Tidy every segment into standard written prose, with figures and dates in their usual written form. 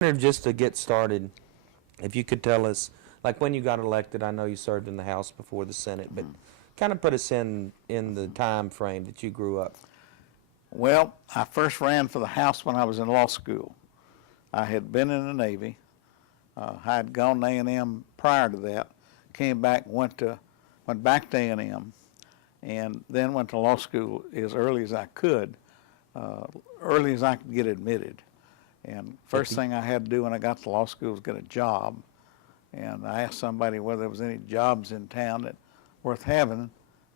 Just to get started, if you could tell us, like when you got elected, I know you served in the House before the Senate, but kind of put us in the time frame that you grew up. Well, I first ran for the House when I was in law school. I had been in the Navy. I had gone to A&M prior to that, came back, went back to A&M, and then went to law school as early as I could, early as I could get admitted. And first thing I had to do when I got to law school was get a job. And I asked somebody whether there was any jobs in town that worth having,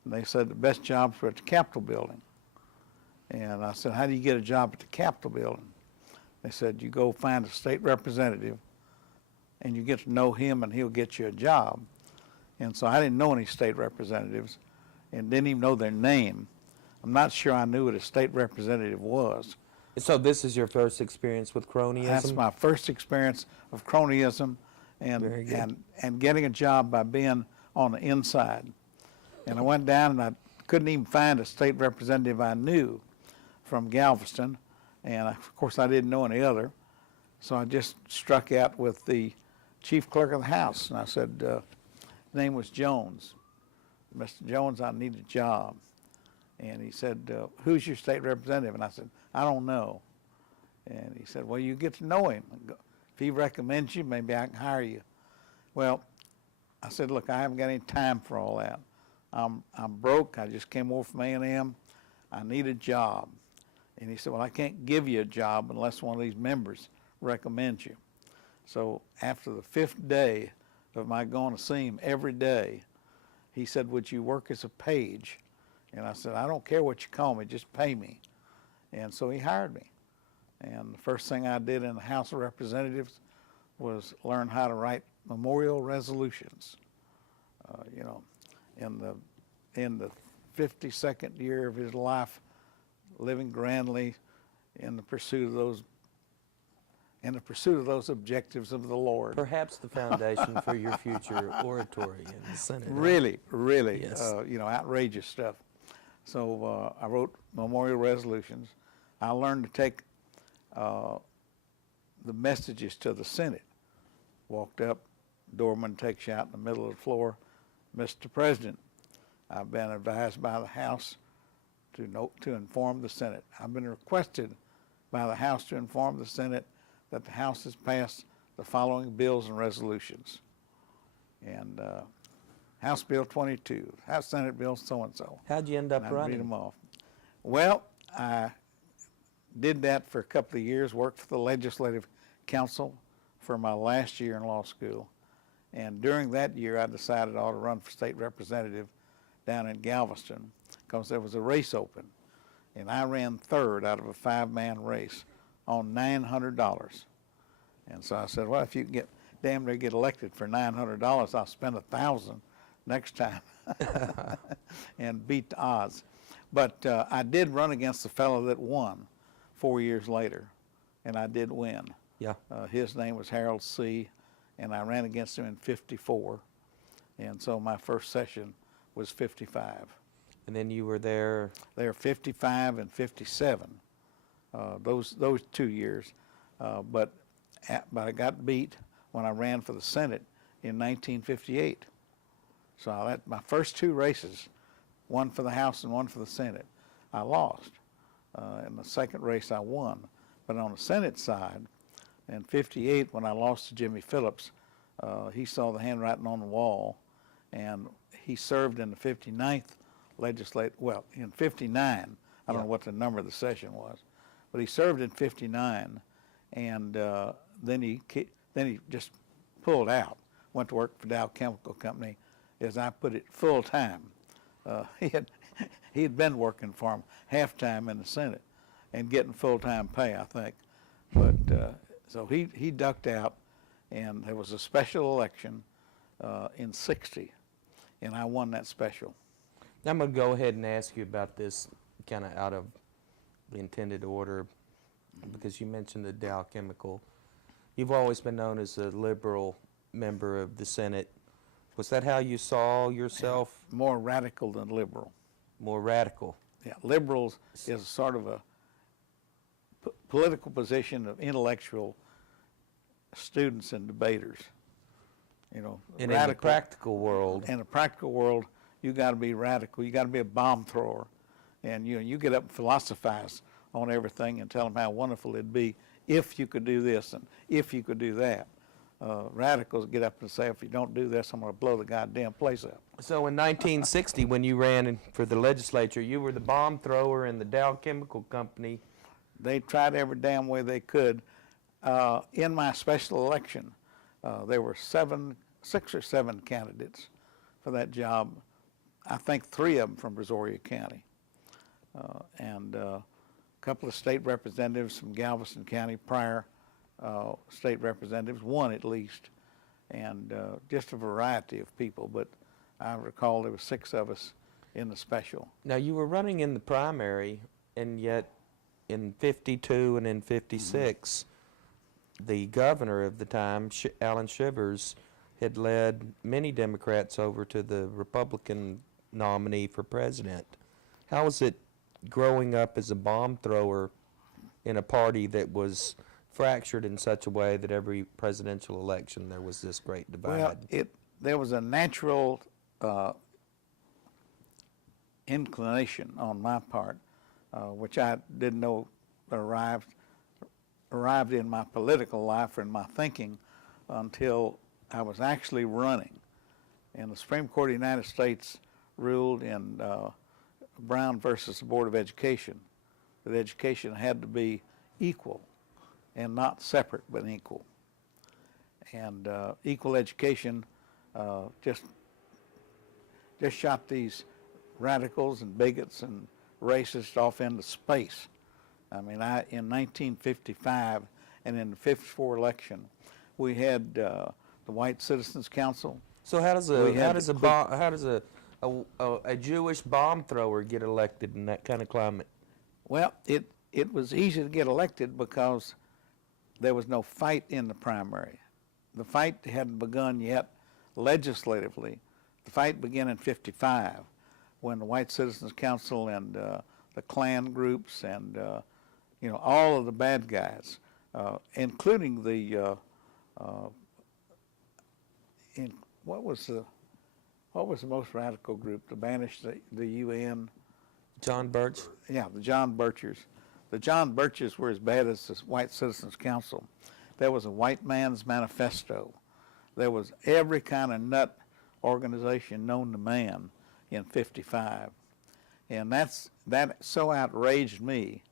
and they said the best jobs were at the Capitol building. And I said, how do you get a job at the Capitol building? They said, you go find a state representative and you get to know him and he'll get you a job. And so I didn't know any state representatives and didn't even know their name. I'm not sure I knew what a state representative was. So this is your first experience with cronyism? That's my first experience of cronyism and getting a job by being on the inside. And I went down and I couldn't even find a state representative I knew from Galveston, and of course I didn't know any other, so I just struck out with the chief clerk of the House, and I said, his name was Jones. Mr. Jones, I need a job. And he said, who's your state representative? And I said, I don't know. And he said, well, you get to know him. If he recommends you, maybe I can hire you. Well, I said, look, I haven't got any time for all that. I'm broke. I just came over from A&M. I need a job. And he said, well, I can't give you a job unless one of these members recommends you. So after the 5th day of my going to see him every day, he said, would you work as a page? And I said, I don't care what you call me, just pay me. And so he hired me. And the first thing I did in the House of Representatives was learn how to write memorial resolutions. You know, in the 52nd year of his life, living grandly in the pursuit of those objectives of the Lord. Perhaps the foundation for your future oratory in the Senate. Really, really, yes. You know, outrageous stuff. So I wrote memorial resolutions. I learned to take the messages to the Senate. Walked up, doorman takes you out in the middle of the floor. Mr. President, I've been advised by the House to inform the Senate. I've been requested by the House to inform the Senate that the House has passed the following bills and resolutions. And House Bill 22, House Senate Bill so-and-so. How'd you end up running? Read them off. Well, I did that for a couple of years, worked for the Legislative Council for my last year in law school. And during that year, I decided I ought to run for state representative down in Galveston because there was a race open. And I ran third out of a 5-man race on $900. And so I said, well, if you can damn near get elected for $900, I'll spend $1,000 next time and beat the odds. But I did run against the fellow that won 4 years later, and I did win. Yeah. His name was Harold C., and I ran against him in 54. And so my first session was 55. And then you were there? There 55 and 57, those 2 years. But I got beat when I ran for the Senate in 1958. So my first 2 races, one for the House and one for the Senate, I lost. In the second race I won. But on the Senate side, in 58 when I lost to Jimmy Phillips, he saw the handwriting on the wall, and he served in the 59th legislature, well, in 59, I don't know what the number of the session was, but he served in 59, and then he just pulled out, went to work for Dow Chemical Company, as I put it, full time. He had been working for him half-time in the Senate and getting full-time pay, I think. But so he ducked out, and there was a special election in 60, and I won that special. I'm going to go ahead and ask you about this kind of out of the intended order, because you mentioned the Dow Chemical. You've always been known as a liberal member of the Senate. Was that how you saw yourself? More radical than liberal. More radical. Yeah, liberals is sort of a political position of intellectual students and debaters. You know, And in the practical world. In the practical world, you got to be radical. You got to be a bomb thrower, and you get up and philosophize on everything and tell them how wonderful it'd be if you could do this and if you could do that. Radicals get up and say, if you don't do this, I'm going to blow the goddamn place up. So in 1960, when you ran for the legislature, you were the bomb thrower in the Dow Chemical Company. They tried every damn way they could. In my special election, there were 6 or 7 candidates for that job. I think 3 of them from Brazoria County, and a couple of state representatives from Galveston County, prior state representatives, 1 at least, and just a variety of people. But I recall there were 6 of us in the special. Now you were running in the primary, and yet in 52 and in 56, the governor of the time, Alan Shivers, had led many Democrats over to the Republican nominee for president. How was it growing up as a bomb thrower in a party that was fractured in such a way that every presidential election there was this great divide? Well, there was a natural inclination on my part, which I didn't know arrived in my political life or in my thinking until I was actually running. And the Supreme Court of the United States ruled in Brown versus the Board of Education that education had to be equal and not separate but equal. And equal education just shot these radicals and bigots and racists off into space. I mean, in 1955 and in the 54 election, we had the White Citizens Council. So how does a Jewish bomb thrower get elected in that kind of climate? Well, it was easy to get elected because there was no fight in the primary. The fight hadn't begun yet legislatively. The fight began in 55 when the White Citizens Council and the Klan groups and all of the bad guys, including the what was the most radical group to banish the UN? John Birch? Yeah, the John Birchers. The John Birches were as bad as the White Citizens Council. There was a white man's manifesto. There was every kind of nut organization known to man in 55. And that so outraged me.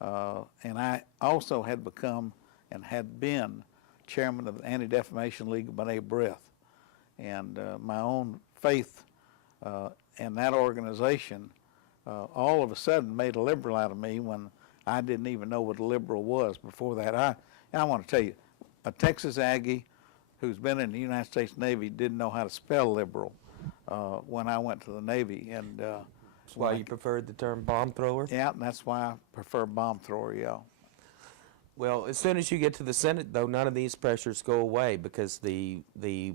And I also had become and had been chairman of the Anti-Defamation League of B'nai B'rith. And my own faith in that organization all of a sudden made a liberal out of me when I didn't even know what a liberal was before that. I want to tell you, a Texas Aggie who's been in the United States Navy didn't know how to spell liberal when I went to the Navy. And that's why you preferred the term bomb thrower? Yeah, and that's why I prefer bomb thrower, yeah. Well, as soon as you get to the Senate, though, none of these pressures go away because the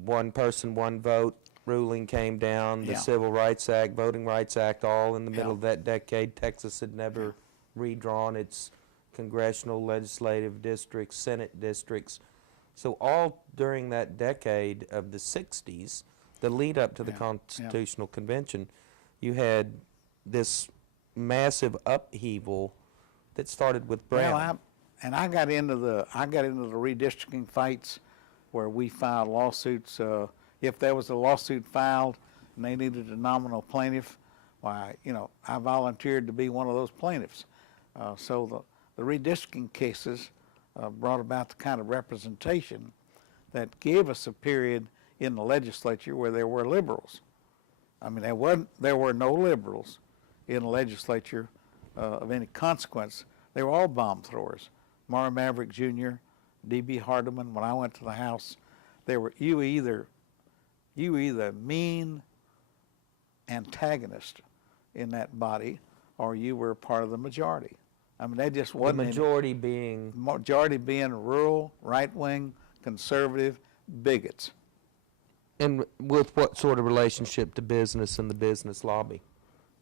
one person, one vote ruling came down, the Civil Rights Act, Voting Rights Act, all in the middle of that decade. Texas had never redrawn its congressional, legislative districts, Senate districts. So all during that decade of the 60s, the lead up to the Constitutional Convention, you had this massive upheaval that started with Brown. Well, I got into the redistricting fights where we filed lawsuits. If there was a lawsuit filed and they needed a nominal plaintiff, why, I volunteered to be one of those plaintiffs. So the redistricting cases brought about the kind of representation that gave us a period in the legislature where there were liberals. I mean, there were no liberals in the legislature of any consequence. They were all bomb throwers. Mara Maverick Jr., D.B. Hardeman. When I went to the House, you either mean antagonist in that body, or you were part of the majority. I mean, they just wasn't. The majority being rural, right-wing, conservative bigots. And with what sort of relationship to business and the business lobby?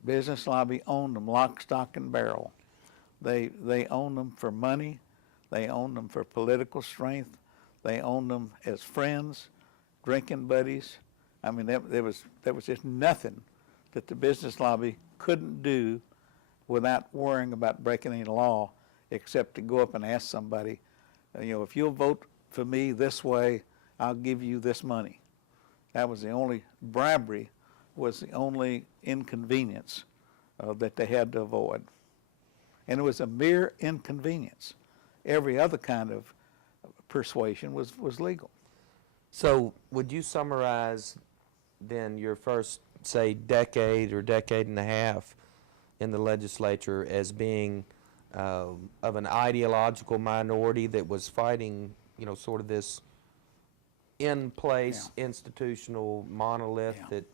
Business lobby owned them lock, stock, and barrel. They owned them for money. They owned them for political strength. They owned them as friends, drinking buddies. I mean, there was just nothing that the business lobby couldn't do without worrying about breaking any law, except to go up and ask somebody, if you'll vote for me this way, I'll give you this money. That was the only bribery, was the only inconvenience that they had to avoid. And it was a mere inconvenience. Every other kind of persuasion was legal. So would you summarize then your first, say, decade or decade and a half in the legislature as being of an ideological minority that was fighting, sort of this in-place institutional monolith that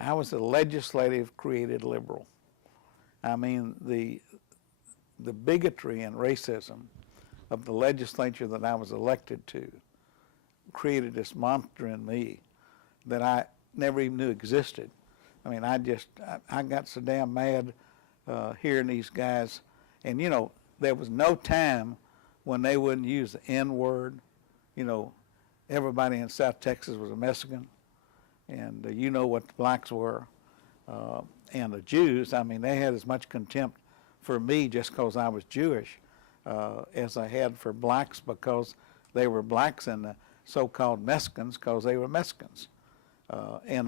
I was a legislative created liberal. I mean, the bigotry and racism of the legislature that I was elected to created this monster in me that I never even knew existed. I mean, I got so damn mad hearing these guys, and there was no time when they wouldn't use the N-word. Everybody in South Texas was a Mexican, and what the blacks were, and the Jews. I mean, they had as much contempt for me just because I was Jewish as I had for blacks because they were blacks, and the so-called Mexicans because they were Mexicans. And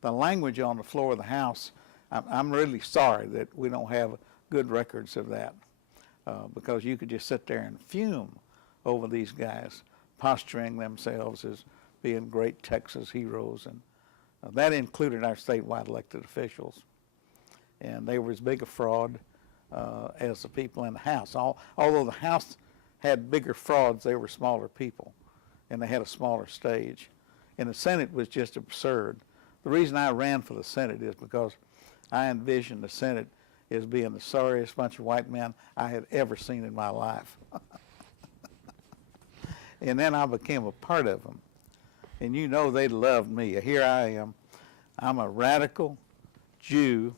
the language on the floor of the House, I'm really sorry that we don't have good records of that, because you could just sit there and fume over these guys posturing themselves as being great Texas heroes, and that included our statewide elected officials. And they were as big a fraud as the people in the House. Although the House had bigger frauds, they were smaller people, and they had a smaller stage. And the Senate was just absurd. The reason I ran for the Senate is because I envisioned the Senate as being the sorriest bunch of white men I had ever seen in my life. And then I became a part of them. And they loved me. Here I am. I'm a radical Jew,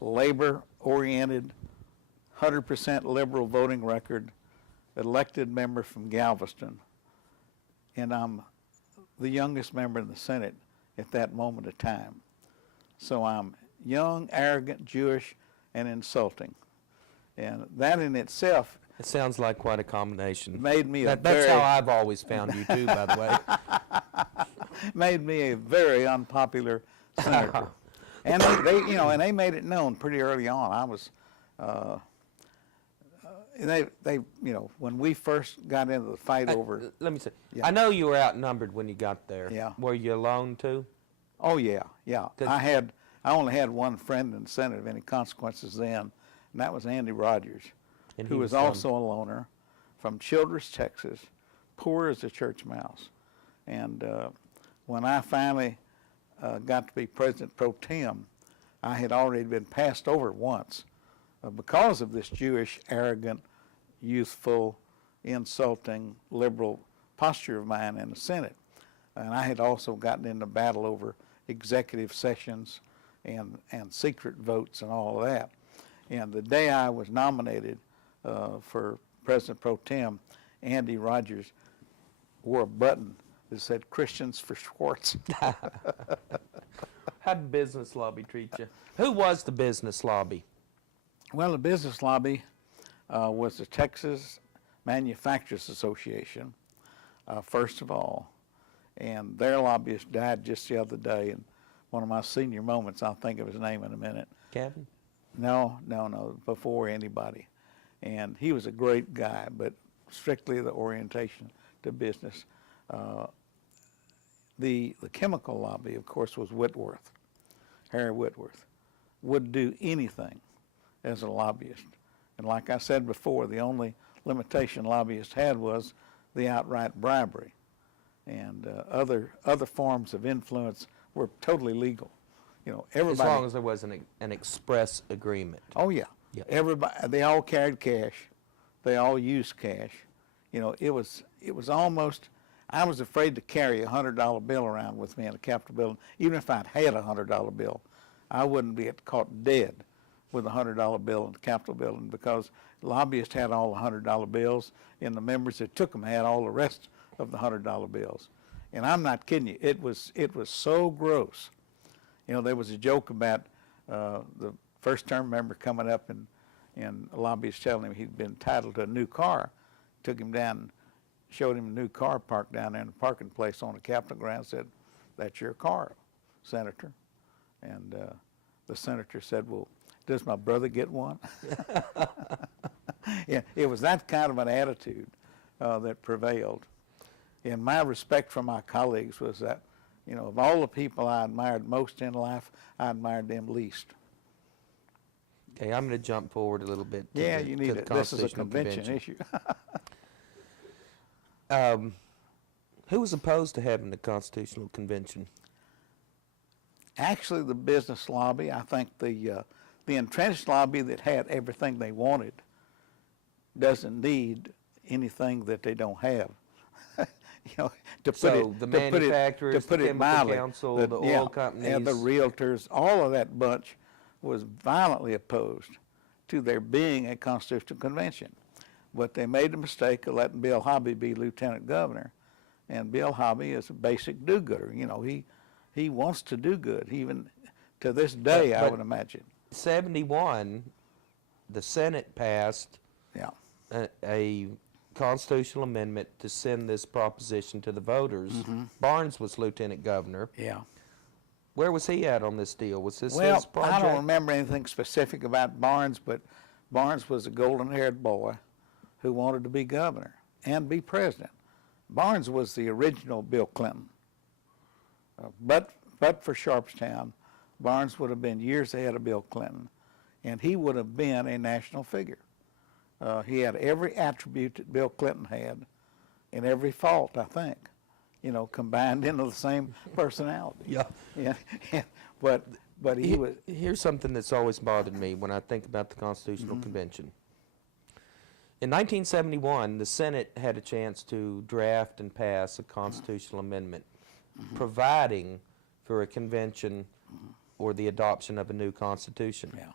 labor-oriented, 100% liberal voting record, elected member from Galveston. And I'm the youngest member in the Senate at that moment of time. So I'm young, arrogant, Jewish, and insulting. And that in itself... It sounds like quite a combination. Made me That's how I've always found you too, by the way. Made me a very unpopular senator. And they made it known pretty early on. I was, when we first got into the fight over. Let me say, Yeah. I know you were outnumbered when you got there. Yeah. Were you alone too? Oh yeah. I only had one friend in the Senate of any consequences then, and that was Andy Rogers, who was also a loner from Childress, Texas, poor as a church mouse. And when I finally got to be President Pro Tem, I had already been passed over once because of this Jewish, arrogant, youthful, insulting, liberal posture of mine in the Senate. And I had also gotten into battle over executive sessions and secret votes and all of that. And the day I was nominated for President Pro Tem, Andy Rogers wore a button that said Christians for Schwartz. How'd the business lobby treat you? Who was the business lobby? Well, the business lobby was the Texas Manufacturers Association, first of all. And their lobbyist died just the other day, and one of my senior moments, I'll think of his name in a minute. Kevin? No, before anybody. And he was a great guy, but strictly the orientation to business. The chemical lobby, of course, was Whitworth. Harry Whitworth would do anything as a lobbyist. And like I said before, the only limitation lobbyists had was the outright bribery. And other forms of influence were totally legal. Everybody. As long as there was an express agreement. Oh yeah. Yeah. Everybody. They all carried cash. They all used cash. It was almost. I was afraid to carry a $100 bill around with me in the Capitol building. Even if I'd had a $100 bill, I wouldn't be caught dead with a $100 bill in the Capitol building, because lobbyists had all the $100 bills, and the members that took them had all the rest of the $100 bills. And I'm not kidding you. It was so gross. You know, there was a joke about the first term member coming up and a lobbyist telling him he'd been entitled to a new car. Took him down, showed him a new car parked down there in the parking place on the Capitol grounds. Said, "That's your car, Senator." And the senator said, "Well, does my brother get one?" Yeah, it was that kind of an attitude that prevailed. And my respect for my colleagues was that, you know, of all the people I admired most in life, I admired them least. Okay, I'm going to jump forward a little bit. Yeah, you need it. This is a Constitutional convention issue. Who was opposed to having the Constitutional Convention? Actually, the business lobby. I think the entrenched lobby that had everything they wanted doesn't need anything that they don't have. You know, The manufacturers, the chemical mildly, council, the oil companies. and the realtors, all of that bunch was violently opposed to there being a constitutional convention. But they made the mistake of letting Bill Hobby be lieutenant governor. And Bill Hobby is a basic do-gooder. You know, he wants to do good, even to this day, I would imagine. 71, the Senate passed Yeah. a constitutional amendment to send this proposition to the voters. Barnes was lieutenant governor. Yeah. Where was he at on this deal? Was this Well, his project? I don't remember anything specific about Barnes, but Barnes was a golden-haired boy who wanted to be governor and be president. Barnes was the original Bill Clinton. But for Sharpstown, Barnes would have been years ahead of Bill Clinton, and he would have been a national figure. He had every attribute that Bill Clinton had, and every fault, I think, you know, combined into the same personality. Yeah. Yeah. But he was. Here's something that's always bothered me when I think about the Constitutional Convention. In 1971, the Senate had a chance to draft and pass a constitutional amendment providing for a convention or the adoption of a new constitution. Yeah.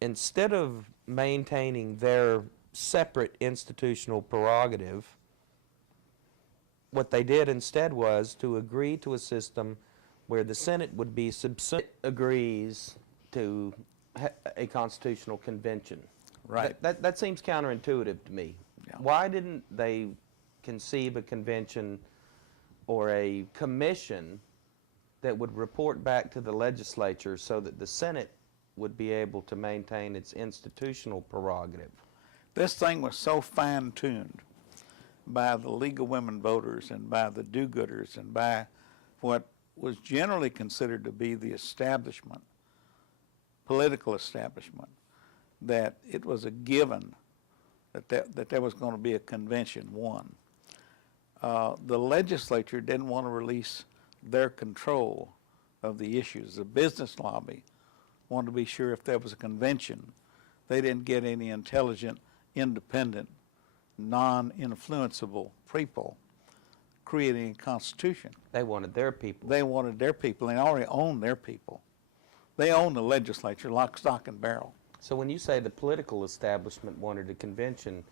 Instead of maintaining their separate institutional prerogative, what they did instead was to agree to a system where the Senate would be agrees to a constitutional convention. Right. That seems counterintuitive to me. Yeah. Why didn't they conceive a convention or a commission that would report back to the legislature so that the Senate would be able to maintain its institutional prerogative? This thing was so fine-tuned by the League of Women Voters and by the do-gooders and by what was generally considered to be the establishment, political establishment, that it was a given that there was going to be a convention, one. The legislature didn't want to release their control of the issues. The business lobby wanted to be sure if there was a convention, they didn't get any intelligent, independent, non-influenceable people creating a constitution. They wanted their people. They wanted their people, and they already owned their people. They owned the legislature, lock, stock, and barrel. So when you say the political establishment wanted a convention,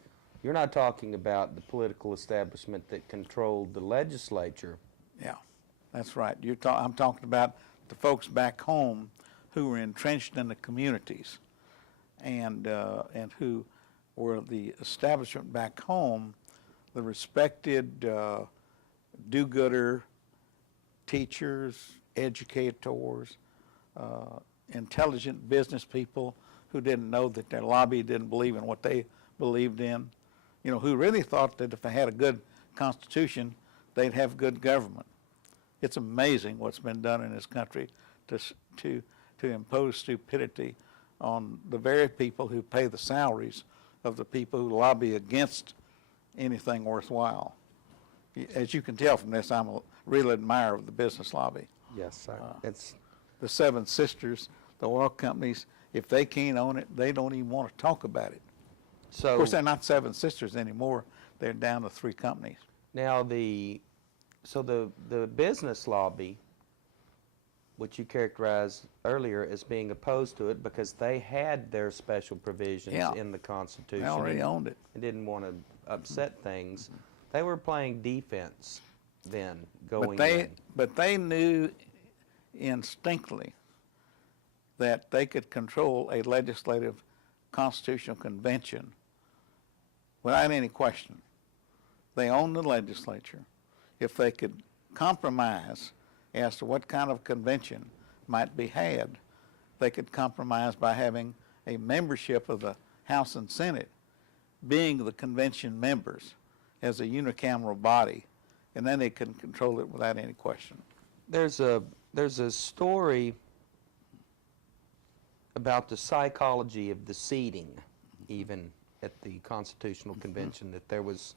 you're not talking about the political establishment that controlled the legislature. Yeah, that's right. I'm talking about the folks back home who were entrenched in the communities and who were the establishment back home, the respected do-gooder teachers, educators, intelligent business people who didn't know that their lobby didn't believe in what they believed in, you know, who really thought that if they had a good constitution, they'd have good government. It's amazing what's been done in this country to impose stupidity on the very people who pay the salaries of the people who lobby against anything worthwhile. As you can tell from this, I'm a real admirer of the business lobby. Yes, it's The Seven Sisters, the oil companies, if they can't own it, they don't even want to talk about it. so. Of course, they're not Seven Sisters anymore. They're down to 3 companies. Now the business lobby, which you characterized earlier as being opposed to it because they had their special provisions Yeah. in the Constitution. They already owned it. and didn't want to upset things. They were playing defense then, going But they knew instinctively that they could control a legislative constitutional convention without any question. They owned the legislature. If they could compromise as to what kind of convention might be had, they could compromise by having a membership of the House and Senate being the convention members as a unicameral body, and then they can control it without any question. There's a story about the psychology of the seating, even at the Constitutional Convention, that there was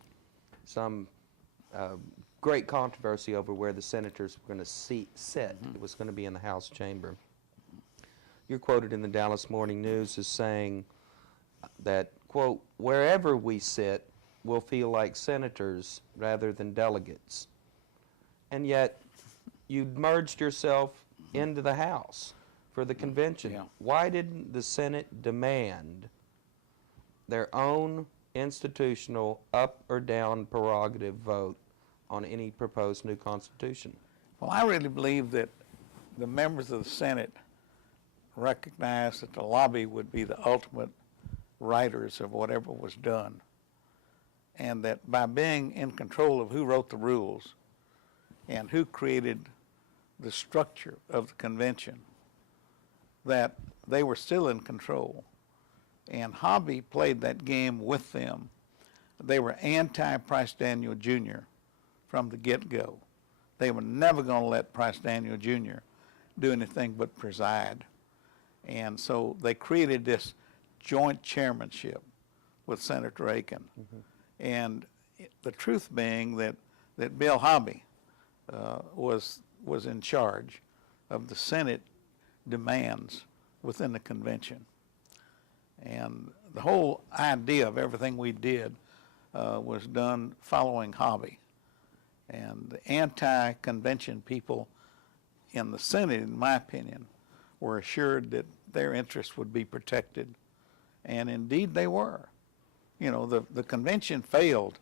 some great controversy over where the senators were going to sit. It was going to be in the House chamber. You're quoted in the Dallas Morning News as saying that, quote, wherever we sit, we'll feel like senators rather than delegates. And yet, you merged yourself into the House for the convention. Yeah. Why didn't the Senate demand their own institutional up or down prerogative vote on any proposed new constitution? Well, I really believe that the members of the Senate recognized that the lobby would be the ultimate writers of whatever was done, and that by being in control of who wrote the rules and who created the structure of the convention, that they were still in control. And Hobby played that game with them. They were anti-Price Daniel Jr. from the get-go. They were never going to let Price Daniel Jr. do anything but preside. And so they created this joint chairmanship with Senator Aiken. And the truth being that Bill Hobby was in charge of the Senate demands within the convention. And the whole idea of everything we did was done following Hobby. And the anti-convention people in the Senate, in my opinion, were assured that their interests would be protected. And indeed they were. You know, the convention failed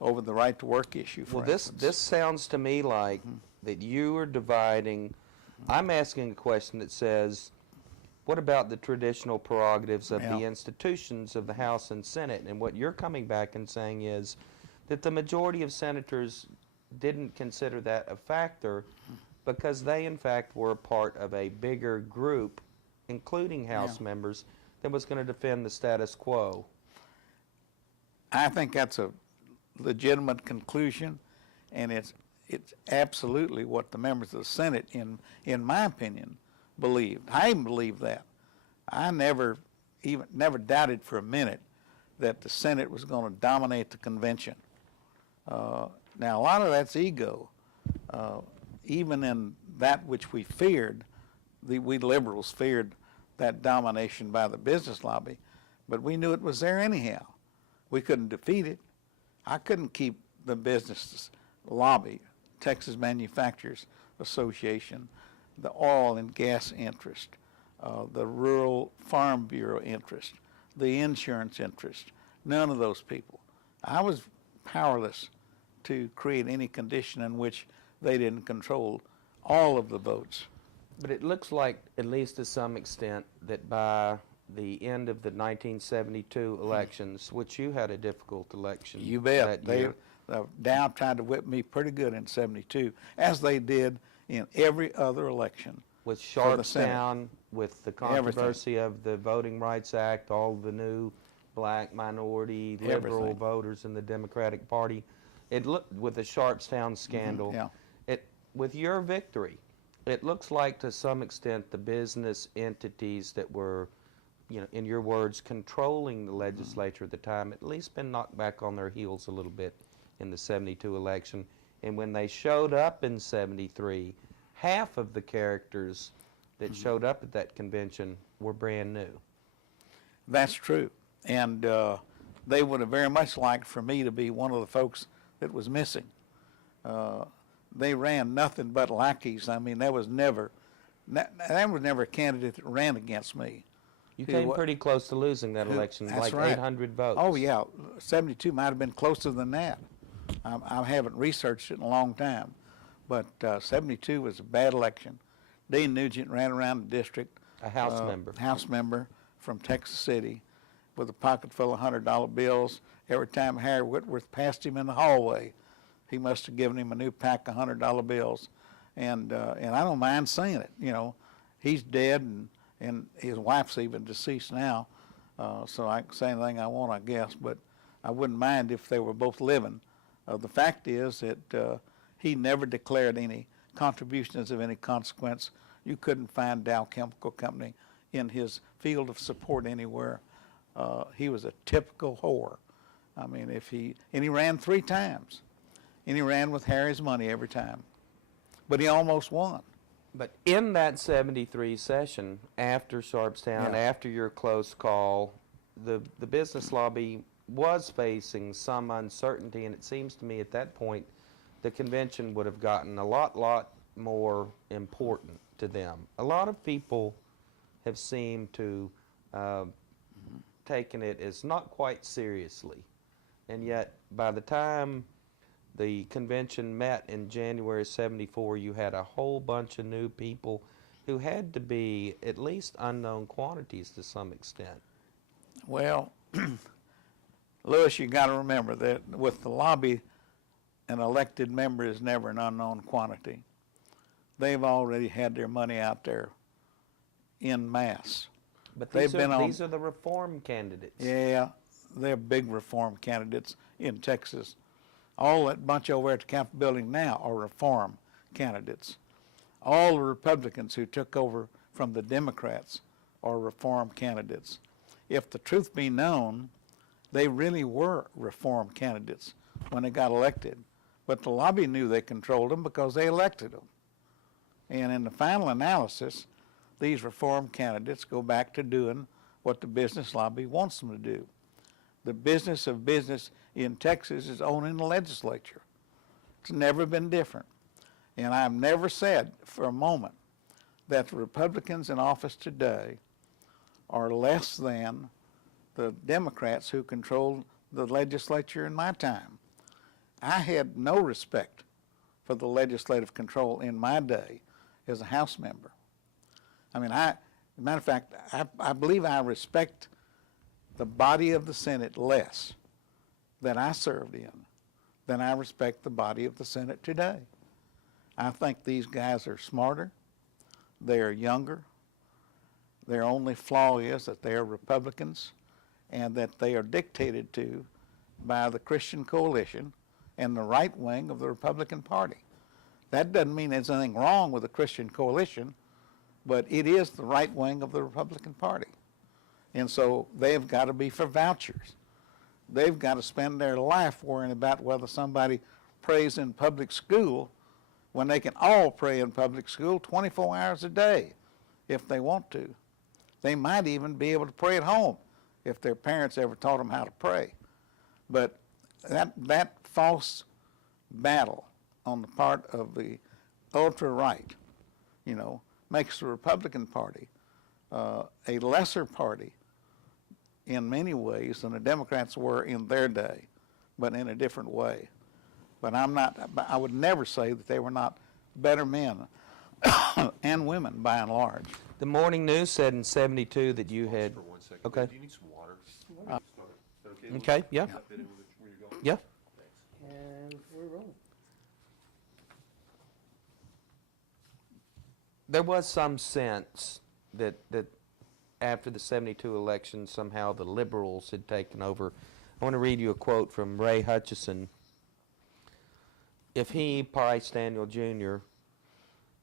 over the right to work issue, for instance. This sounds to me like that you are dividing. I'm asking a question that says, what about the traditional prerogatives of the institutions of the House and Senate? And what you're coming back and saying is that the majority of senators didn't consider that a factor because they, in fact, were a part of a bigger group, including House members, that was going to defend the status quo. I think that's a legitimate conclusion, and it's absolutely what the members of the Senate, in my opinion, believed. I even believed that. I never doubted for a minute that the Senate was going to dominate the convention. Now, a lot of that's ego. Even in that which we feared, we liberals feared that domination by the business lobby, but we knew it was there anyhow. We couldn't defeat it. I couldn't keep the business lobby, Texas Manufacturers Association, the oil and gas interest, the Rural Farm Bureau interest, the insurance interest, none of those people. I was powerless to create any condition in which they didn't control all of the votes. But it looks like, at least to some extent, that by the end of the 1972 elections, which you had a difficult election. You bet. That year. Dow tried to whip me pretty good in '72, as they did in every other election. With Schwartz down, with the controversy of the Voting Rights Act, all the new black minority liberal voters in the Democratic Party, it looked with the Sharpstown scandal. With your victory, it looks like to some extent the business entities that were, in your words, controlling the legislature at the time, at least been knocked back on their heels a little bit in the '72 election. And when they showed up in '73, half of the characters that showed up at that convention were brand new. That's true. And they would have very much liked for me to be one of the folks that was missing. They ran nothing but lackeys. I mean, there was never a candidate that ran against me. You came pretty close to losing that election, That's like right. 800 votes. Oh, yeah. '72 might have been closer than that. I haven't researched it in a long time, but 72 was a bad election. Dean Nugent ran around the district. A House member. House member from Texas City with a pocket full of $100 bills. Every time Harry Whitworth passed him in the hallway, he must have given him a new pack of $100 bills. And I don't mind saying it, you know. He's dead, and his wife's even deceased now, so I can say anything I want, I guess, but I wouldn't mind if they were both living. The fact is that he never declared any contributions of any consequence. You couldn't find Dow Chemical Company in his field of support anywhere. He was a typical whore. I mean, and he ran 3 times, and he ran with Harry's money every time, but he almost won. But in that 73 session, after Sharpstown, Yeah. after your close call, the business lobby was facing some uncertainty, and it seems to me at that point the convention would have gotten a lot more important to them. A lot of people have seemed to taken it as not quite seriously, and yet by the time the convention met in January 74, you had a whole bunch of new people who had to be at least unknown quantities to some extent. Well, Louis, you got to remember that with the lobby, an elected member is never an unknown quantity. They've already had their money out there en masse. But They've these are the reform candidates. Yeah, they're big reform candidates in Texas. All that bunch over at the Capitol building now are reform candidates. All the Republicans who took over from the Democrats are reform candidates. If the truth be known, they really were reform candidates when they got elected. But the lobby knew they controlled them because they elected them. And in the final analysis, these reform candidates go back to doing what the business lobby wants them to do. The business of business in Texas is owning the legislature. It's never been different. And I've never said for a moment that the Republicans in office today are less than the Democrats who controlled the legislature in my time. I had no respect for the legislative control in my day as a House member. I mean, as a matter of fact, I believe I respect the body of the Senate less that I served in than I respect the body of the Senate today. I think these guys are smarter, they are younger, their only flaw is that they are Republicans and that they are dictated to by the Christian coalition and the right wing of the Republican Party. That doesn't mean there's anything wrong with the Christian coalition, but it is the right wing of the Republican Party. And so they've got to be for vouchers. They've got to spend their life worrying about whether somebody prays in public school when they can all pray in public school 24 hours a day if they want to. They might even be able to pray at home if their parents ever taught them how to pray. But that false battle on the part of the ultra-right, you know, makes the Republican Party a lesser party in many ways than the Democrats were in their day, but in a different way. But I would never say that they were not better men and women by and large. The morning news said in 72 that you had. For 1 second. Okay. Do you need some water? Is that okay? Louis? Okay, yeah. Does that fit in with where you're going? Yeah. Thanks. And we're rolling. There was some sense that after the 72 election, somehow the liberals had taken over. I want to read you a quote from Ray Hutchison. If he, Price Daniel Jr.,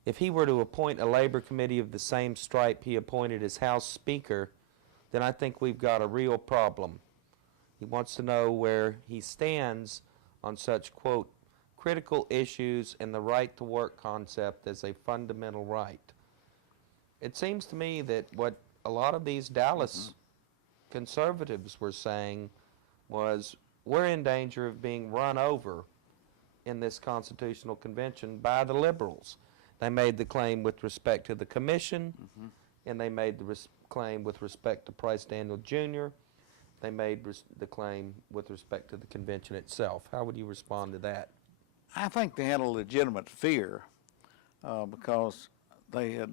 if he were to appoint a labor committee of the same stripe he appointed as House Speaker, then I think we've got a real problem. He wants to know where he stands on such, quote, critical issues and the right to work concept as a fundamental right. It seems to me that what a lot of these Dallas conservatives were saying was, we're in danger of being run over in this constitutional convention by the liberals. They made the claim with respect to the commission, and they made the claim with respect to Price Daniel Jr. they made the claim with respect to the convention itself. How would you respond to that? I think they had a legitimate fear because they had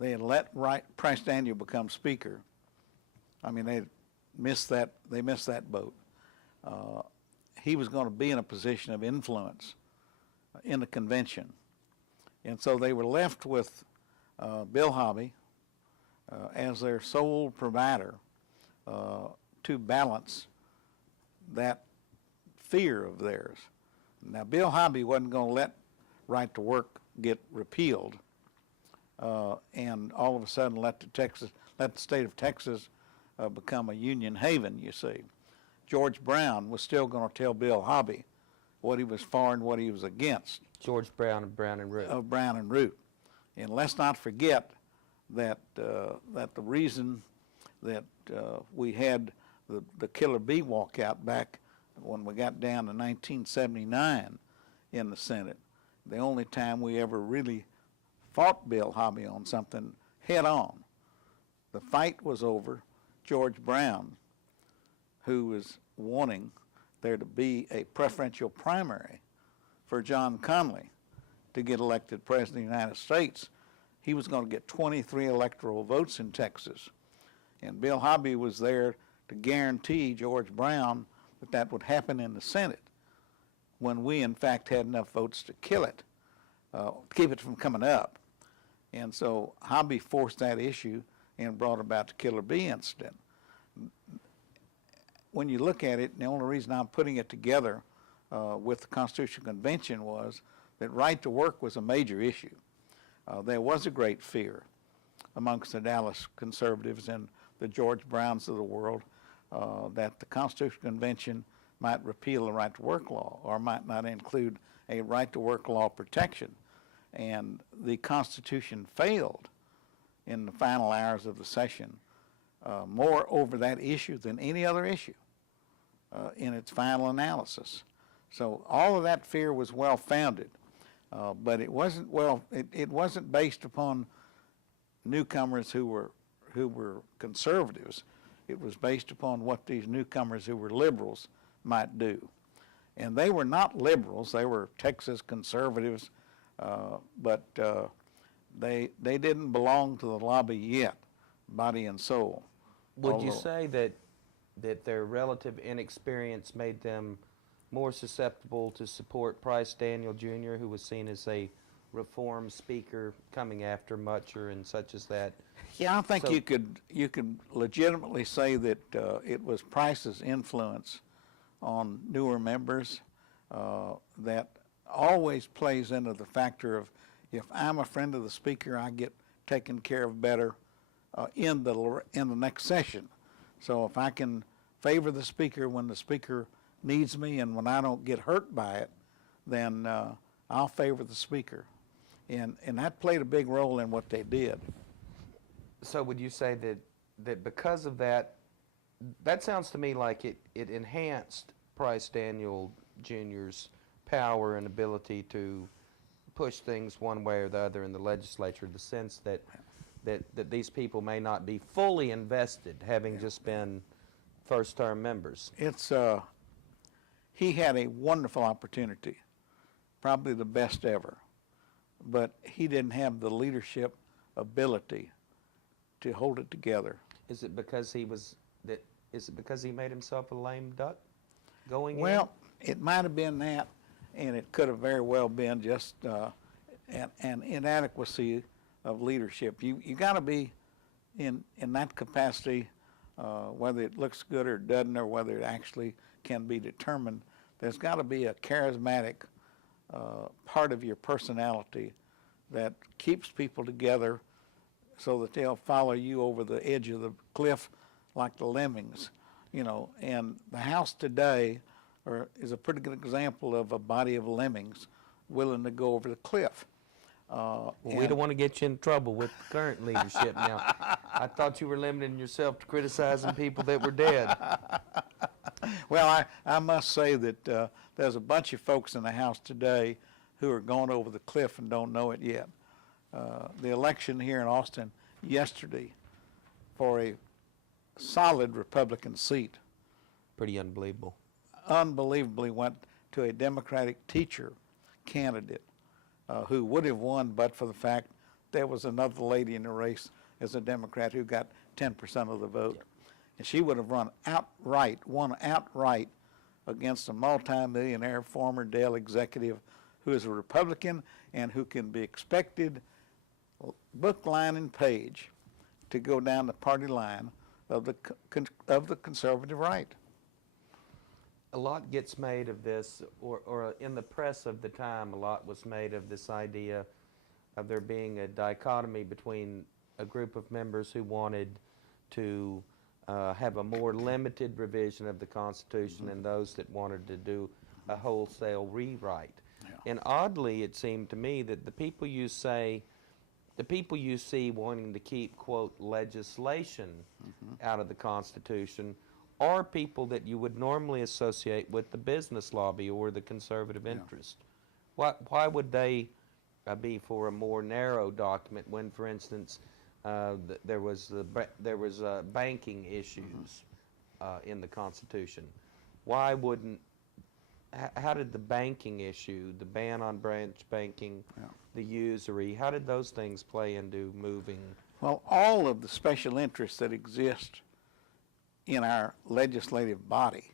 let Price Daniel become speaker. I mean, they missed that boat. He was going to be in a position of influence in the convention, and so they were left with Bill Hobby as their sole provider to balance that fear of theirs. Now, Bill Hobby wasn't going to let right to work get repealed and all of a sudden let the state of Texas become a union haven, you see. George Brown was still going to tell Bill Hobby what he was for and what he was against. George Brown of Brown and Root. Of Brown and Root. And let's not forget that that the reason that we had the Killer Bee walkout back when we got down to 1979 in the Senate, the only time we ever really fought Bill Hobby on something head on. The fight was over George Brown, who was wanting there to be a preferential primary for John Connally to get elected President of the United States. He was going to get 23 electoral votes in Texas. And Bill Hobby was there to guarantee George Brown that that would happen in the Senate when we, in fact, had enough votes to kill it, keep it from coming up. And so Hobby forced that issue and brought about the Killer Bee incident. When you look at it, the only reason I'm putting it together with the Constitutional Convention was that right to work was a major issue. There was a great fear amongst the Dallas conservatives and the George Browns of the world that the Constitutional Convention might repeal the right to work law or might not include a right to work law protection. And the Constitution failed in the final hours of the session more over that issue than any other issue in its final analysis. So all of that fear was well founded, but it wasn't it wasn't based upon newcomers who were conservatives. It was based upon what these newcomers who were liberals might do. And they were not liberals, they were Texas conservatives, but they didn't belong to the lobby yet, body and soul. Would you say that their relative inexperience made them more susceptible to support Price Daniel Jr., who was seen as a reform speaker coming after Mutcher and such as that? Yeah, I think you could legitimately say that it was Price's influence on newer members that always plays into the factor of, if I'm a friend of the speaker, I get taken care of better in the next session. So if I can favor the speaker when the speaker needs me and when I don't get hurt by it, then I'll favor the speaker. And that played a big role in what they did. So would you say that because of that, that sounds to me like it enhanced Price Daniel Jr.'s power and ability to push things one way or the other in the legislature, the sense that these people may not be fully invested, having just been first-term members? He had a wonderful opportunity, probably the best ever, but he didn't have the leadership ability to hold it together. Is it because he made himself a lame duck going in? Well, it might have been that, and it could have very well been just an inadequacy of leadership. You got to be in that capacity, whether it looks good or doesn't, or whether it actually can be determined. There's got to be a charismatic part of your personality that keeps people together so that they'll follow you over the edge of the cliff like the lemmings, you know. And the House today is a pretty good example of a body of lemmings willing to go over the cliff. Well, we don't want to get you in trouble with the current leadership now. I thought you were limiting yourself to criticizing people that were dead. Well, I must say that there's a bunch of folks in the House today who are going over the cliff and don't know it yet. The election here in Austin yesterday for a solid Republican seat, Pretty unbelievable. unbelievably went to a Democratic teacher candidate who would have won but for the fact there was another lady in the race as a Democrat who got 10% of the vote. Yep. And she would have won outright against a multimillionaire former Dell executive who is a Republican and who can be expected, book, line, and page, to go down the party line of the conservative right. A lot gets made of this, or in the press of the time, a lot was made of this idea of there being a dichotomy between a group of members who wanted to have a more limited revision of the Constitution and those that wanted to do a wholesale rewrite. Yeah. And oddly, it seemed to me that the people you see wanting to keep, quote, legislation out of the Constitution are people that you would normally associate with the business lobby or the conservative interest. Why would they be for a more narrow document when, for instance, there was banking issues in the Constitution? Why wouldn't? How did the banking issue, the ban on branch banking, the usury, how did those things play into moving? Well, all of the special interests that exist in our legislative body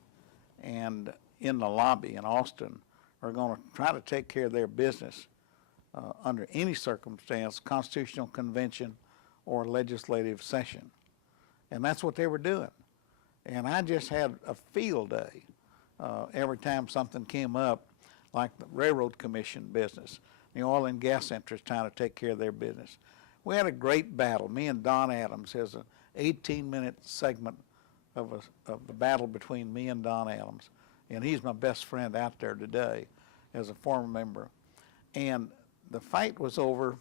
and in the lobby in Austin are going to try to take care of their business under any circumstance, constitutional convention or legislative session. And that's what they were doing. And I just had a field day every time something came up, like the Railroad Commission business, the oil and gas interests trying to take care of their business. We had a great battle. Me and Don Adams has an 18-minute segment of the battle between me and Don Adams. And he's my best friend out there today as a former member. And the fight was over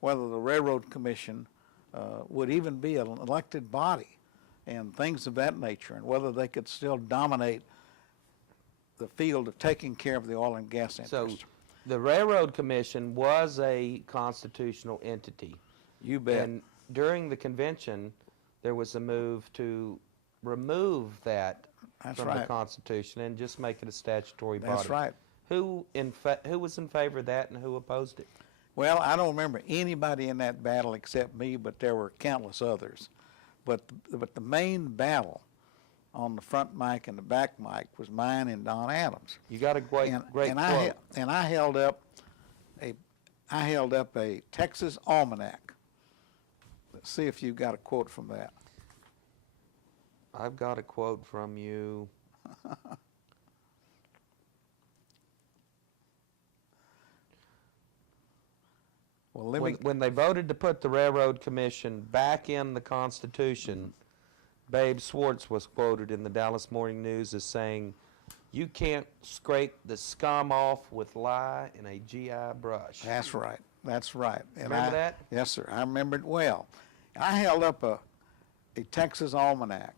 whether the Railroad Commission would even be an elected body and things of that nature, and whether they could still dominate the field of taking care of the oil and gas So interest. the Railroad Commission was a constitutional entity. You bet. And during the convention, there was a move to remove that That's from the right. Constitution and just make it a statutory body. That's right. Who was in favor of that and who opposed it? Well, I don't remember anybody in that battle except me, but there were countless others. But the main battle on the front mic and the back mic was mine and Don Adams. You got a great quote. I held up a Texas almanac. Let's see if you've got a quote from that. I've got a quote from you. Well, When they voted to put the Railroad Commission back in the Constitution, Babe Schwartz was quoted in the Dallas Morning News as saying, "You can't scrape the scum off with lye in a GI brush." That's right. That's right. And Remember that? Yes, sir. I remember it well. I held up a Texas almanac,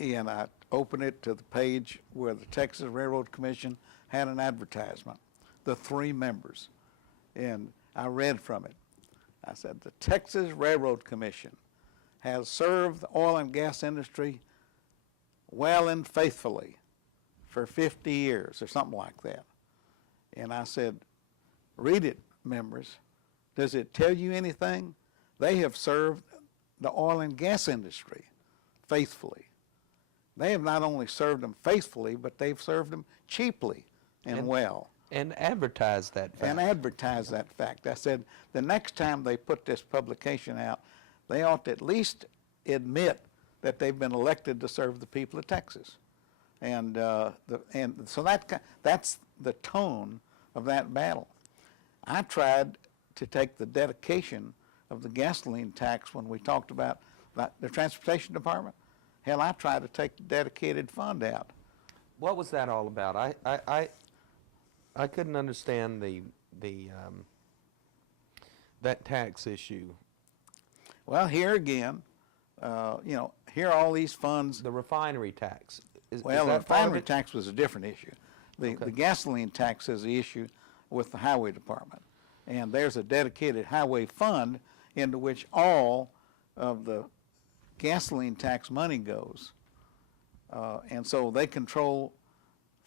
and I opened it to the page where the Texas Railroad Commission had an advertisement, the 3 members, and I read from it. I said, "The Texas Railroad Commission has served the oil and gas industry well and faithfully for 50 years," or something like that. And I said, "Read it, members. Does it tell you anything? They have served the oil and gas industry faithfully. They have not only served them faithfully, but they've served them cheaply and well." And advertised that fact. And advertise that fact. I said, the next time they put this publication out, they ought to at least admit that they've been elected to serve the people of Texas. And so that's the tone of that battle. I tried to take the dedication of the gasoline tax when we talked about the transportation department. Hell, I tried to take the dedicated fund out. What was that all about? I couldn't understand that tax issue. Well, here again, here are all these funds. The refinery tax. Well, the refinery tax was a different issue. The gasoline tax is the issue with the highway department. And there's a dedicated highway fund into which all of the gasoline tax money goes. And so they control,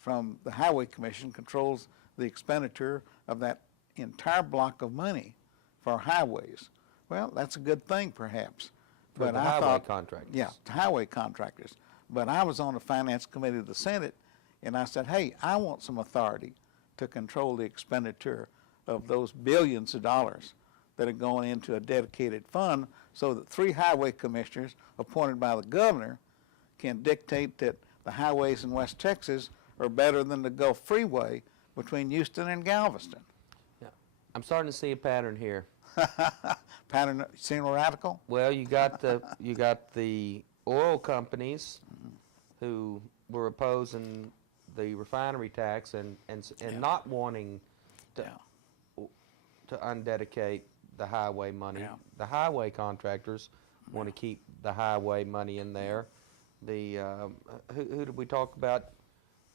from the Highway Commission, controls the expenditure of that entire block of money for highways. Well, that's a good thing, perhaps. For the highway contractors. Yeah, to highway contractors. But I was on the Finance Committee of the Senate, and I said, hey, I want some authority to control the expenditure of those billions of dollars that are going into a dedicated fund, so that 3 highway commissioners appointed by the governor can dictate that the highways in West Texas are better than the Gulf Freeway between Houston and Galveston. Yeah. I'm starting to see a pattern here. Pattern, seen a radical? Well, you got the oil companies who were opposing the refinery tax and not wanting to undedicate the highway money. Yeah. The highway contractors want to keep the highway money in there. The who did we talk about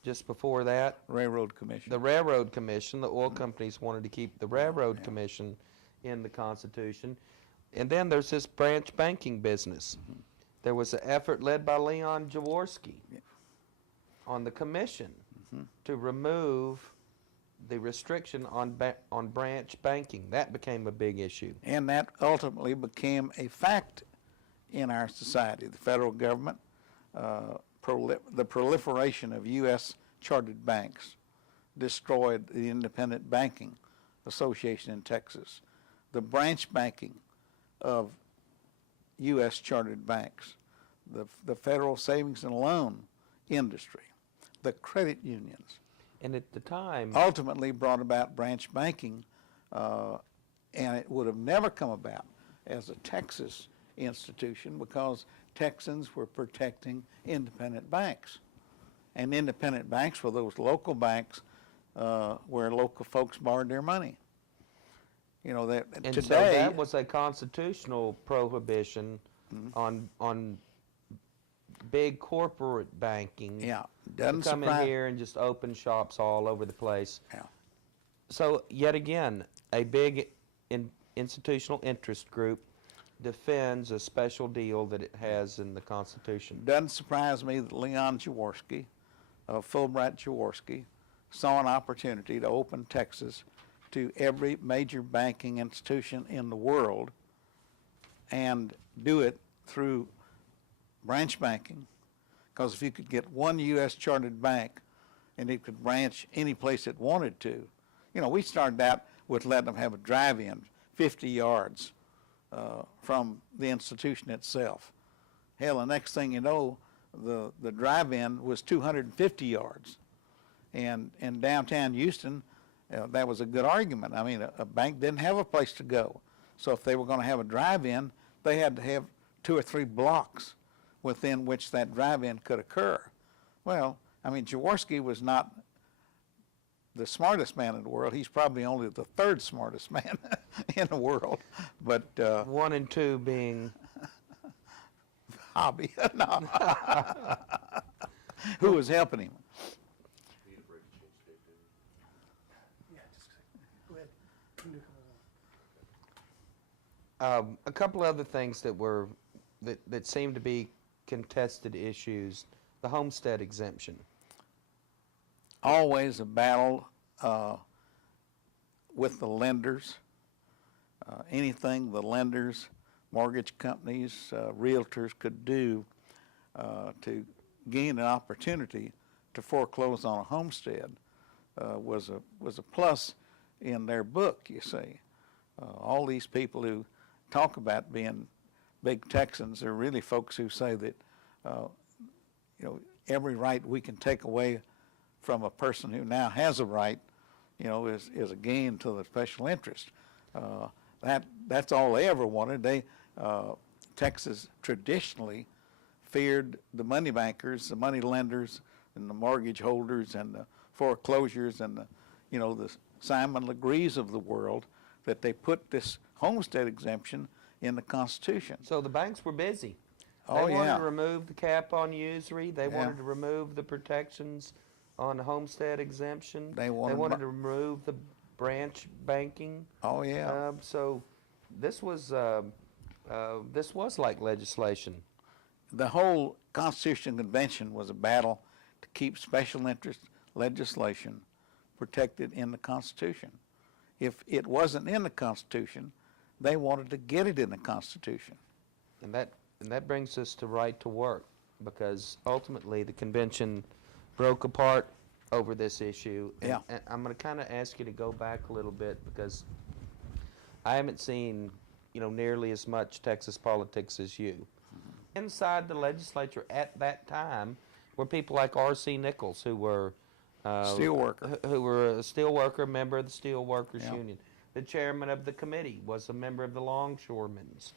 just before that? Railroad Commission. The Railroad Commission. The oil companies wanted to keep the Railroad Commission in the Constitution. And then there's this branch banking business. There was an effort led by Leon Jaworski on the commission to remove the restriction on branch banking. That became a big issue. And that ultimately became a fact in our society. The federal government, the proliferation of U.S. chartered banks destroyed the Independent Banking Association in Texas. The branch banking of U.S. chartered banks, the federal savings and loan industry, the credit unions. And at the time, Ultimately brought about branch banking, and it would have never come about as a Texas institution because Texans were protecting independent banks. And independent banks were those local banks where local folks borrowed their money. You know, that and today, so that was a constitutional prohibition on big corporate banking. yeah, To doesn't come in surprise. here and just open shops all over the place. Yeah. So yet again, a big institutional interest group defends a special deal that it has in the Constitution. Doesn't surprise me that Leon Jaworski, Fulbright Jaworski, saw an opportunity to open Texas to every major banking institution in the world and do it through branch banking. Because if you could get one U.S. chartered bank and it could branch any place it wanted to, you know, we started out with letting them have a drive-in 50 yards from the institution itself. Hell, the next thing you know, the drive-in was 250 yards. And in downtown Houston, that was a good argument. I mean, a bank didn't have a place to go. So if they were going to have a drive-in, they had to have 2 or 3 blocks within which that drive-in could occur. Well, I mean, Jaworski was not the smartest man in the world. He's probably only the 3rd smartest man in the world. But 1 and 2 being hobby. No. Who was helping him? Need a break to change tape, David? Yeah, just a second. Go ahead. You can do a couple more. a couple other things that seem to be contested issues. The homestead exemption. Always a battle with the lenders. Anything the lenders, mortgage companies, realtors could do to gain an opportunity to foreclose on a homestead was a plus in their book, you see. All these people who talk about being big Texans are really folks who say that, you know, every right we can take away from a person who now has a right, you know, is a gain to the special interest. That's all they ever wanted. Texas traditionally feared the money bankers, the money lenders, and the mortgage holders, and the foreclosures, and the Simon Legrees of the world, that they put this homestead exemption in the Constitution. So the banks were busy. Oh, They wanted yeah. to remove the cap on usury. They Yeah. wanted to remove the protections on the homestead exemption. They wanted to remove the branch banking. Oh, yeah. So this was like legislation. the whole Constitution Convention was a battle to keep special interest legislation protected in the Constitution. If it wasn't in the Constitution, they wanted to get it in the Constitution. And that brings us to right to work, because ultimately the convention broke apart over this issue. Yeah. And I'm going to kind of ask you to go back a little bit, because I haven't seen, nearly as much Texas politics as you. Inside the legislature at that time were people like R.C. Nichols, who were Steelworker. who were a steelworker, member of the Steelworkers Yeah. Union. The chairman of the committee was a member of the Longshoremen's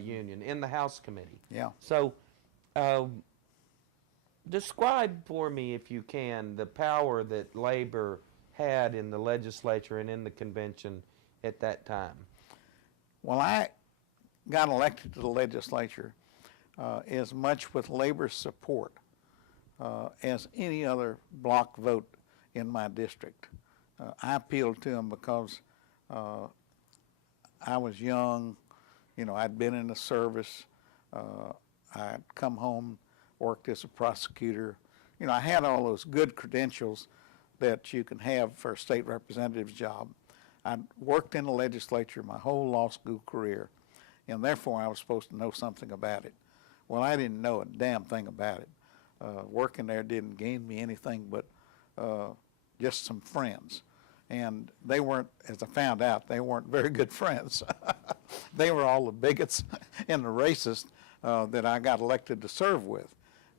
Union in the House Committee. Yeah. So, describe for me, if you can, the power that labor had in the legislature and in the convention at that time. Well, I got elected to the legislature as much with labor's support as any other block vote in my district. I appealed to them because I was young, I'd been in the service, I'd come home, worked as a prosecutor. I had all those good credentials that you can have for a state representative's job. I'd worked in the legislature my whole law school career, and therefore I was supposed to know something about it. Well, I didn't know a damn thing about it. Working there didn't gain me anything but just some friends. And they weren't, as I found out, they weren't very good friends. They were all the bigots and the racists that I got elected to serve with.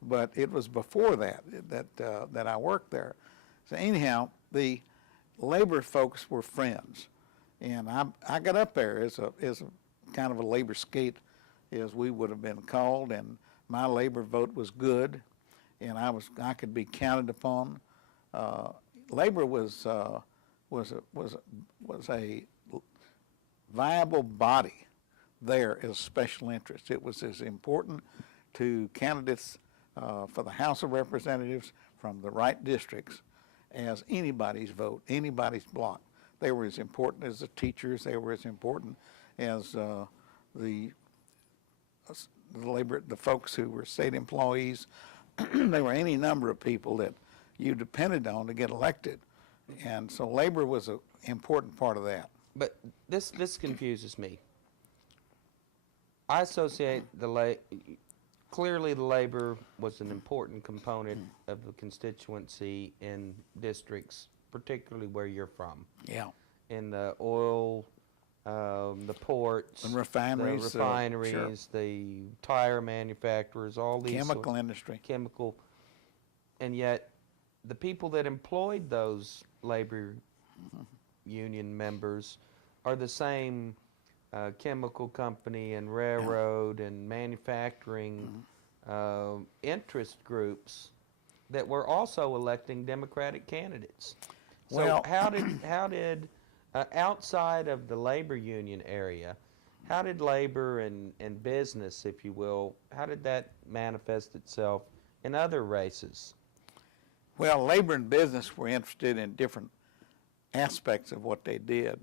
But it was before that I worked there. So anyhow, the labor folks were friends. And I got up there as a kind of a labor skate, as we would have been called, and my labor vote was good, and I could be counted upon. Labor was a viable body there as special interest. It was as important to candidates for the House of Representatives from the right districts as anybody's vote, anybody's block. They were as important as the teachers. They were as important as the folks who were state employees. There were any number of people that you depended on to get elected. And so labor was an important part of that. But this confuses me. I associate clearly the labor was an important component of the constituency in districts, particularly where you're from. Yeah. In the oil, the ports, And refineries. the refineries, the tire manufacturers, all these Chemical industry. chemical, and yet the people that employed those labor union members are the same chemical company and railroad and manufacturing interest groups that were also electing Democratic candidates. So Well- how did outside of the labor union area, how did labor and business, if you will, how did that manifest itself in other races? Well, labor and business were interested in different aspects of what they did.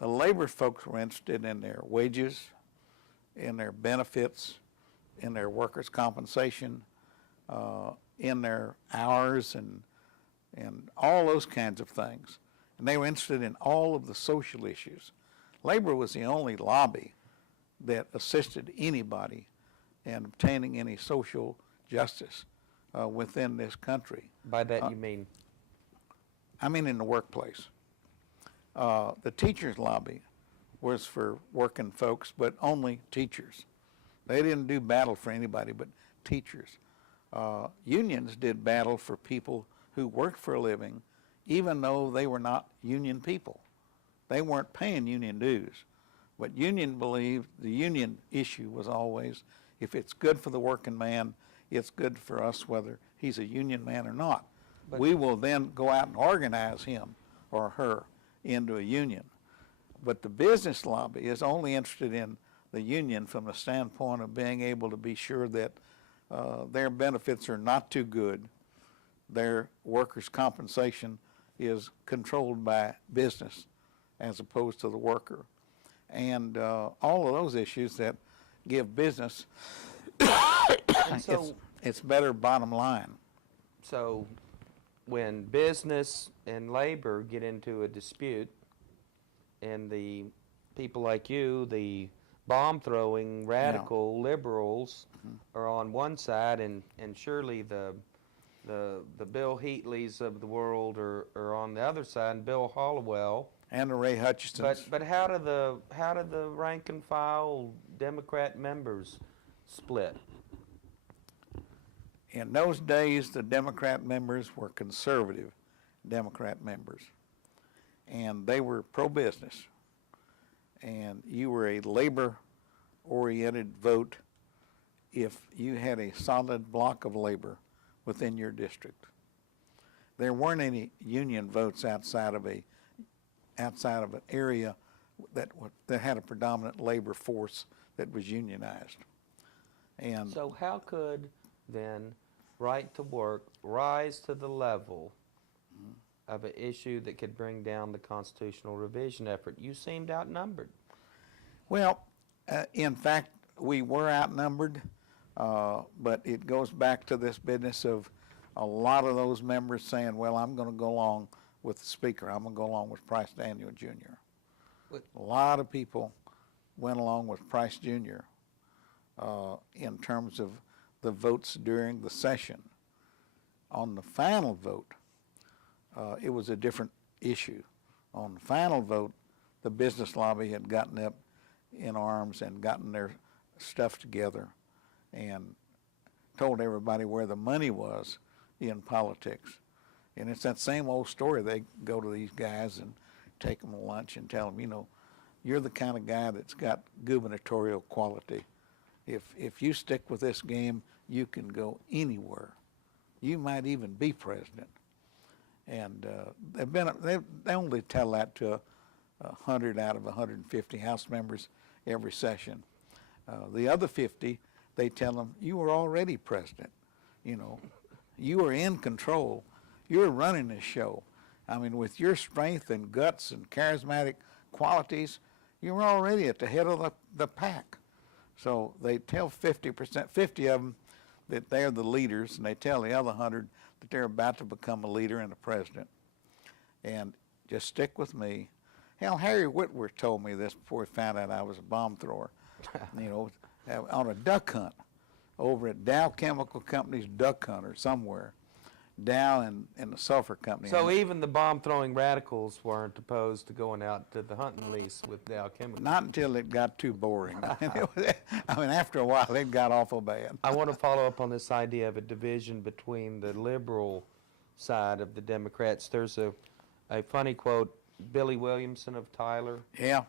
The labor folks were interested in their wages, in their benefits, in their workers' compensation, in their hours, and all those kinds of things. And they were interested in all of the social issues. Labor was the only lobby that assisted anybody in obtaining any social justice within this country. By that you mean? I mean in the workplace. The teachers' lobby was for working folks, but only teachers. They didn't do battle for anybody but teachers. Unions did battle for people who worked for a living, even though they were not union people. They weren't paying union dues. But union believed the union issue was always, if it's good for the working man, it's good for us whether he's a union man or not. But we will then go out and organize him or her into a union. But the business lobby is only interested in the union from the standpoint of being able to be sure that their benefits are not too good, their workers' compensation is controlled by business as opposed to the worker. And all of those issues that give business And so, It's better bottom line. so when business and labor get into a dispute, and the people like you, the bomb-throwing radical liberals, are on one side, and surely the Bill Heatleys of the world are on the other side, and Bill Hollowell. And the Ray Hutchinsons. But how do the rank and file Democrat members split? In those days, the Democrat members were conservative Democrat members, and they were pro-business. And you were a labor-oriented vote if you had a solid block of labor within your district. There weren't any union votes outside of an area that had a predominant labor force that was unionized. And So how could then right to work rise to the level of an issue that could bring down the constitutional revision effort? You seemed outnumbered. well, in fact, we were outnumbered, but it goes back to this business of a lot of those members saying, well, I'm going to go along with the speaker. I'm going to go along with Price Daniel Jr. What- A lot of people went along with Price Jr. In terms of the votes during the session. On the final vote, it was a different issue. On the final vote, the business lobby had gotten up in arms and gotten their stuff together and told everybody where the money was in politics. And it's that same old story. They go to these guys and take them to lunch and tell them, you know, you're the kind of guy that's got gubernatorial quality. If you stick with this game, you can go anywhere. You might even be president. And they only tell that to 100 out of 150 House members every session. The other 50, they tell them, you were already president. You know, you were in control. You're running this show. I mean, with your strength and guts and charismatic qualities, you were already at the head of the pack. So they tell 50 of them that they're the leaders, and they tell the other 100 that they're about to become a leader and a president. And just stick with me. Hell, Harry Whitworth told me this before he found out I was a bomb thrower. You know, on a duck hunt over at Dow Chemical Company's duck hunt or somewhere. Dow and the sulfur company. So even the bomb-throwing radicals weren't opposed to going out to the hunting lease with Dow Chemical. Not until it got too boring. I mean, after a while, it got awful bad. I want to follow up on this idea of a division between the liberal side of the Democrats. There's a funny quote. Billy Williamson of Tyler Yeah.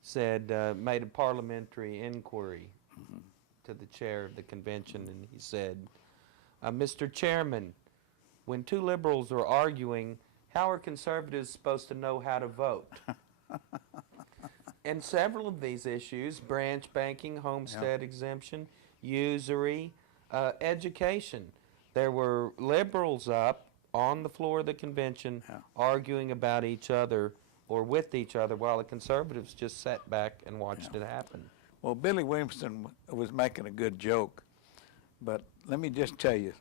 said, made a parliamentary inquiry to the chair of the convention, and he said, Mr. Chairman, when two liberals are arguing, how are conservatives supposed to know how to vote? And several of these issues, branch banking, homestead exemption, usury, education, there were liberals up on the floor of the convention arguing about each other or with each other while the conservatives just sat back and watched it happen. Well, Billy Williamson was making a good joke, but let me just tell you,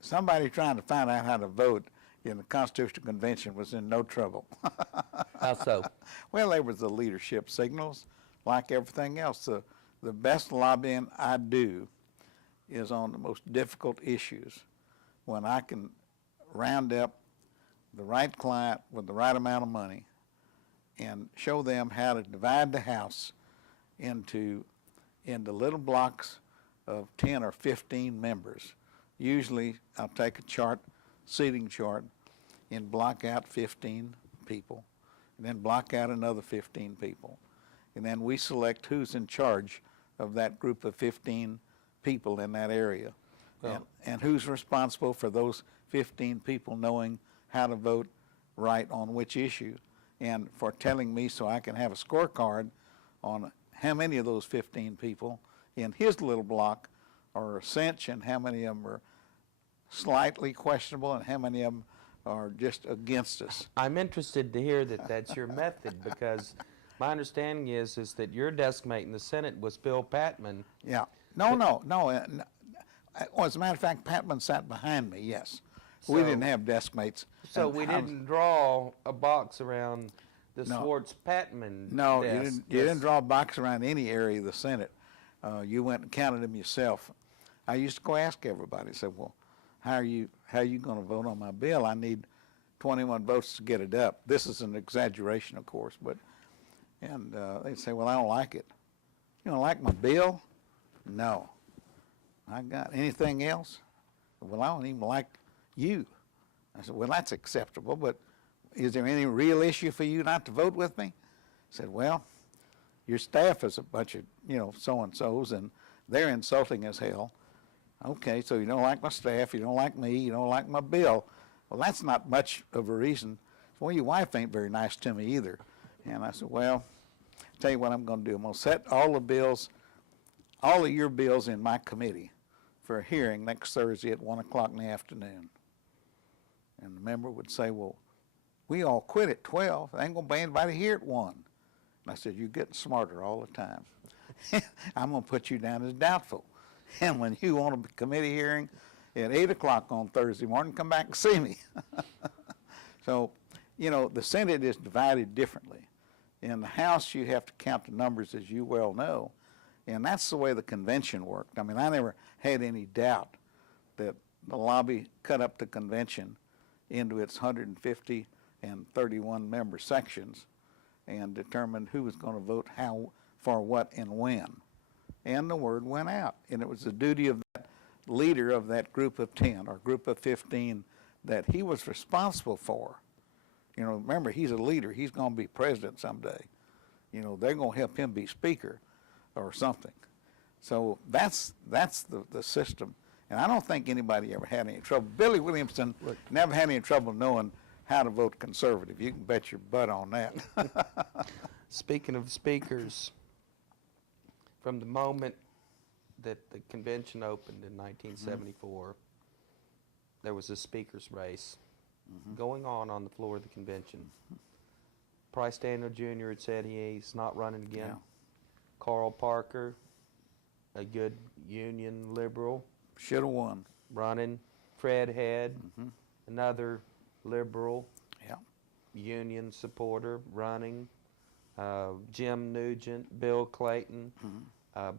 somebody trying to find out how to vote in the Constitutional Convention was in no trouble. How so? Well, there was the leadership signals, like everything else. The best lobbying I do is on the most difficult issues, when I can round up the right client with the right amount of money and show them how to divide the House into little blocks of 10 or 15 members. Usually I'll take a chart, seating chart, and block out 15 people, and then block out another 15 people. And then we select who's in charge of that group of 15 people in that area. And who's responsible for those 15 people knowing how to vote right on which issue, and for telling me so I can have a scorecard on how many of those 15 people in his little block are a cinch and how many of them are slightly questionable and how many of them are just against us. I'm interested to hear that that's your method, because my understanding is that your desk mate in the Senate was Bill Patman. Yeah. No. Well, as a matter of fact, Patman sat behind me, yes. We So- didn't have desk mates. So And we I was- didn't draw a box around the No. Schwartz-Patman No, desk. you didn't draw a box around any area of the Senate. You went and counted them yourself. I used to go ask everybody, say, well, how are you going to vote on my bill? I need 21 votes to get it up. This is an exaggeration, of course, but, and they'd say, well, I don't like it. You don't like my bill? No. I got anything else? Well, I don't even like you. I said, well, that's acceptable, but is there any real issue for you not to vote with me? I said, well, your staff is a bunch of, so-and-sos, and they're insulting as hell. Okay, so you don't like my staff, you don't like me, you don't like my bill. Well, that's not much of a reason. Well, your wife ain't very nice to me either. And I said, well, tell you what I'm going to do. I'm going to set all of your bills in my committee for a hearing next Thursday at 1 o'clock in the afternoon. And the member would say, well, we all quit at 12. There ain't going to be anybody here at 1. And I said, you're getting smarter all the time. I'm going to put you down as doubtful. And when you want a committee hearing at 8 o'clock on Thursday morning, come back and see me. So, the Senate is divided differently. In the House, you have to count the numbers, as you well know. And that's the way the convention worked. I mean, I never had any doubt that the lobby cut up the convention into its 150 and 31 member sections and determined who was going to vote how, for what, and when. And the word went out. And it was the duty of that leader of that group of 10 or group of 15 that he was responsible for. Remember, he's a leader. He's going to be president someday. They're going to help him be speaker or something. So that's the system. And I don't think anybody ever had any trouble. Billy Williamson never had any trouble knowing how to vote conservative. You can bet your butt on that. Speaking of speakers, from the moment that the convention opened in 1974, there was a speaker's race going on the floor of the convention. Price Daniel Jr. had said he's not running again. Yeah. Carl Parker, a good Union liberal, Should have won. running. Fred Head, another liberal, Yeah. Union supporter, running. Jim Nugent, Bill Clayton,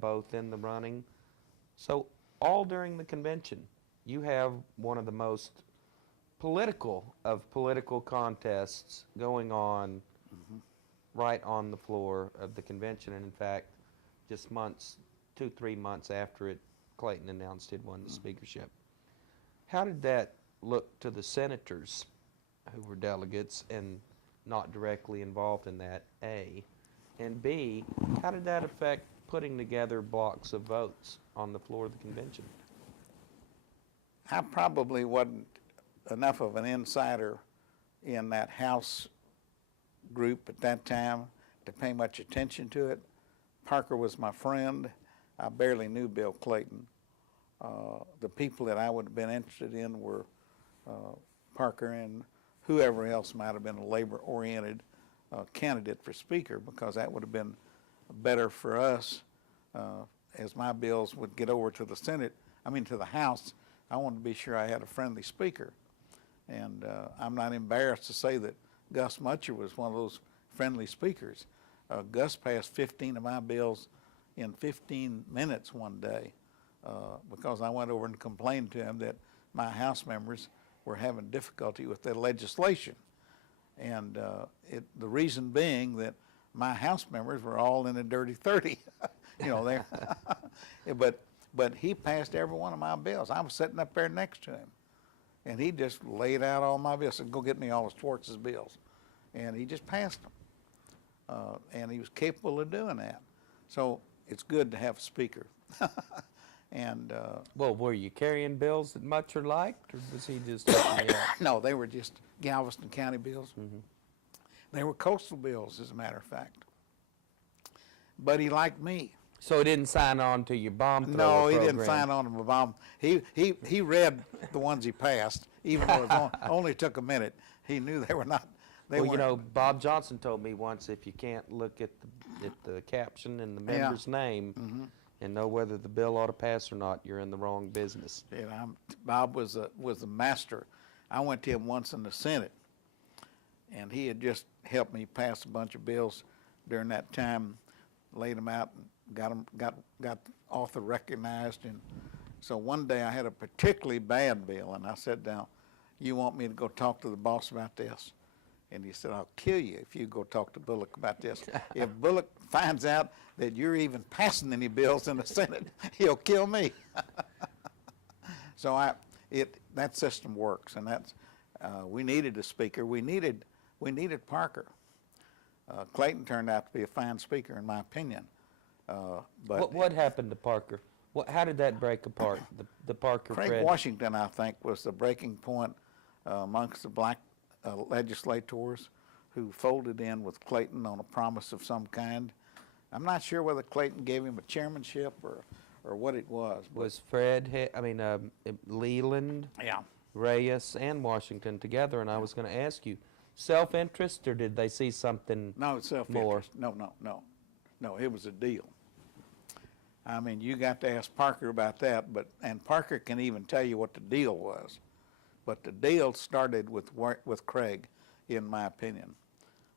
both in the running. So all during the convention, you have one of the most political of political contests going on right on the floor of the convention. And in fact, just 2-3 months after it, Clayton announced he'd won the speakership. How did that look to the senators who were delegates and not directly involved in that, A? And B, how did that affect putting together blocks of votes on the floor of the convention? I probably wasn't enough of an insider in that House group at that time to pay much attention to it. Parker was my friend. I barely knew Bill Clayton. The people that I would have been interested in were Parker and whoever else might have been a labor-oriented candidate for speaker, because that would have been better for us as my bills would get over to the to the House. I wanted to be sure I had a friendly speaker. And I'm not embarrassed to say that Gus Mutcher was one of those friendly speakers. Gus passed 15 of my bills in 15 minutes one day because I went over and complained to him that my House members were having difficulty with their legislation. And the reason being that my House members were all in a dirty 30. But he passed every one of my bills. I was sitting up there next to him. And he just laid out all my bills, said, go get me all of Schwartz's bills. And he just passed them. And he was capable of doing that. So it's good to have a speaker. And Well, were you carrying bills that Mutcher liked, or was he just helping you out? no, they were just Galveston County bills. They were coastal bills, as a matter of fact. But he liked me. So he didn't sign on to your bomb thrower No, he program. didn't sign on to my bomb. He read the ones he passed, even though it only took a minute. He knew they were not. They Well, weren't. Bob Johnson told me once, if you can't look at the caption and the member's name, and know whether the bill ought to pass or not, you're in the wrong business. And Bob was a master. I went to him once in the Senate, and he had just helped me pass a bunch of bills during that time, laid them out, and got the author recognized. And so one day I had a particularly bad bill, and I sat down, "You want me to go talk to the boss about this?" And he said, "I'll kill you if you go talk to Bullock about this. If Bullock finds out that you're even passing any bills in the Senate, he'll kill me." So that system works, and that's we needed a speaker. We needed Parker. Clayton turned out to be a fine speaker, in my opinion. But What happened to Parker? How did that break apart? The Parker Craig Fred? Washington, I think, was the breaking point amongst the black legislators who folded in with Clayton on a promise of some kind. I'm not sure whether Clayton gave him a chairmanship or what it was. But Was Fred, Leland, yeah. Reyes, and Washington together, and I was going to ask you, self-interest, or did they see something No, it's self-interest. No, it was a deal. I mean, you got to ask Parker about that, and Parker can even tell you what the deal was. But the deal started with Craig, in my opinion,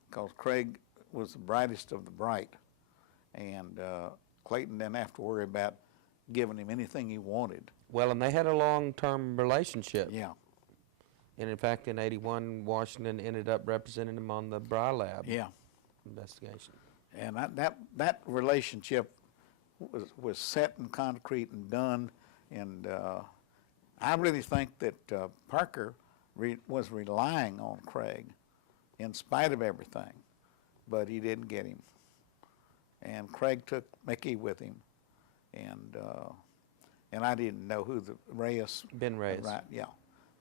because Craig was the brightest of the bright, and Clayton didn't have to worry about giving him anything he wanted. Well, and they had a long-term relationship. Yeah, And in fact, in '81, Washington ended up representing him on the Bry Lab yeah. investigation. And that relationship was set in concrete and done, and I really think that Parker was relying on Craig in spite of everything, but he didn't get him. And Craig took Mickey with him, and I didn't know who the Reyes. Ben Reyes. Right, yeah.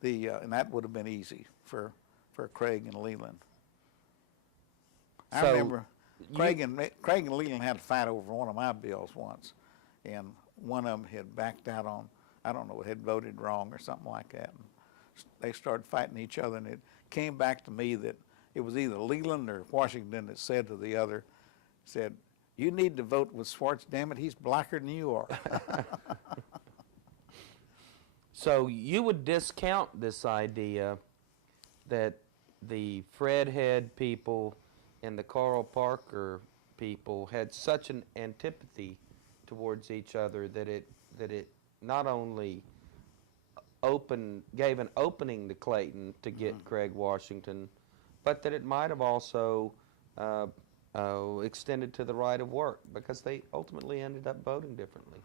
And that would have been easy for Craig and Leland. I So remember Craig and Leland had a fight over one of my bills once, and one of them had backed out on, I don't know, had voted wrong or something like that. And they started fighting each other, and it came back to me that it was either Leland or Washington that said to the other, said, "You need to vote with Schwartz, damn it, he's blacker than you are." So you would discount this idea that the Fred Head people and the Carl Parker people had such an antipathy towards each other that it not only gave an opening to Clayton to get Craig Washington, but that it might have also extended to the right of work, because they ultimately ended up voting differently.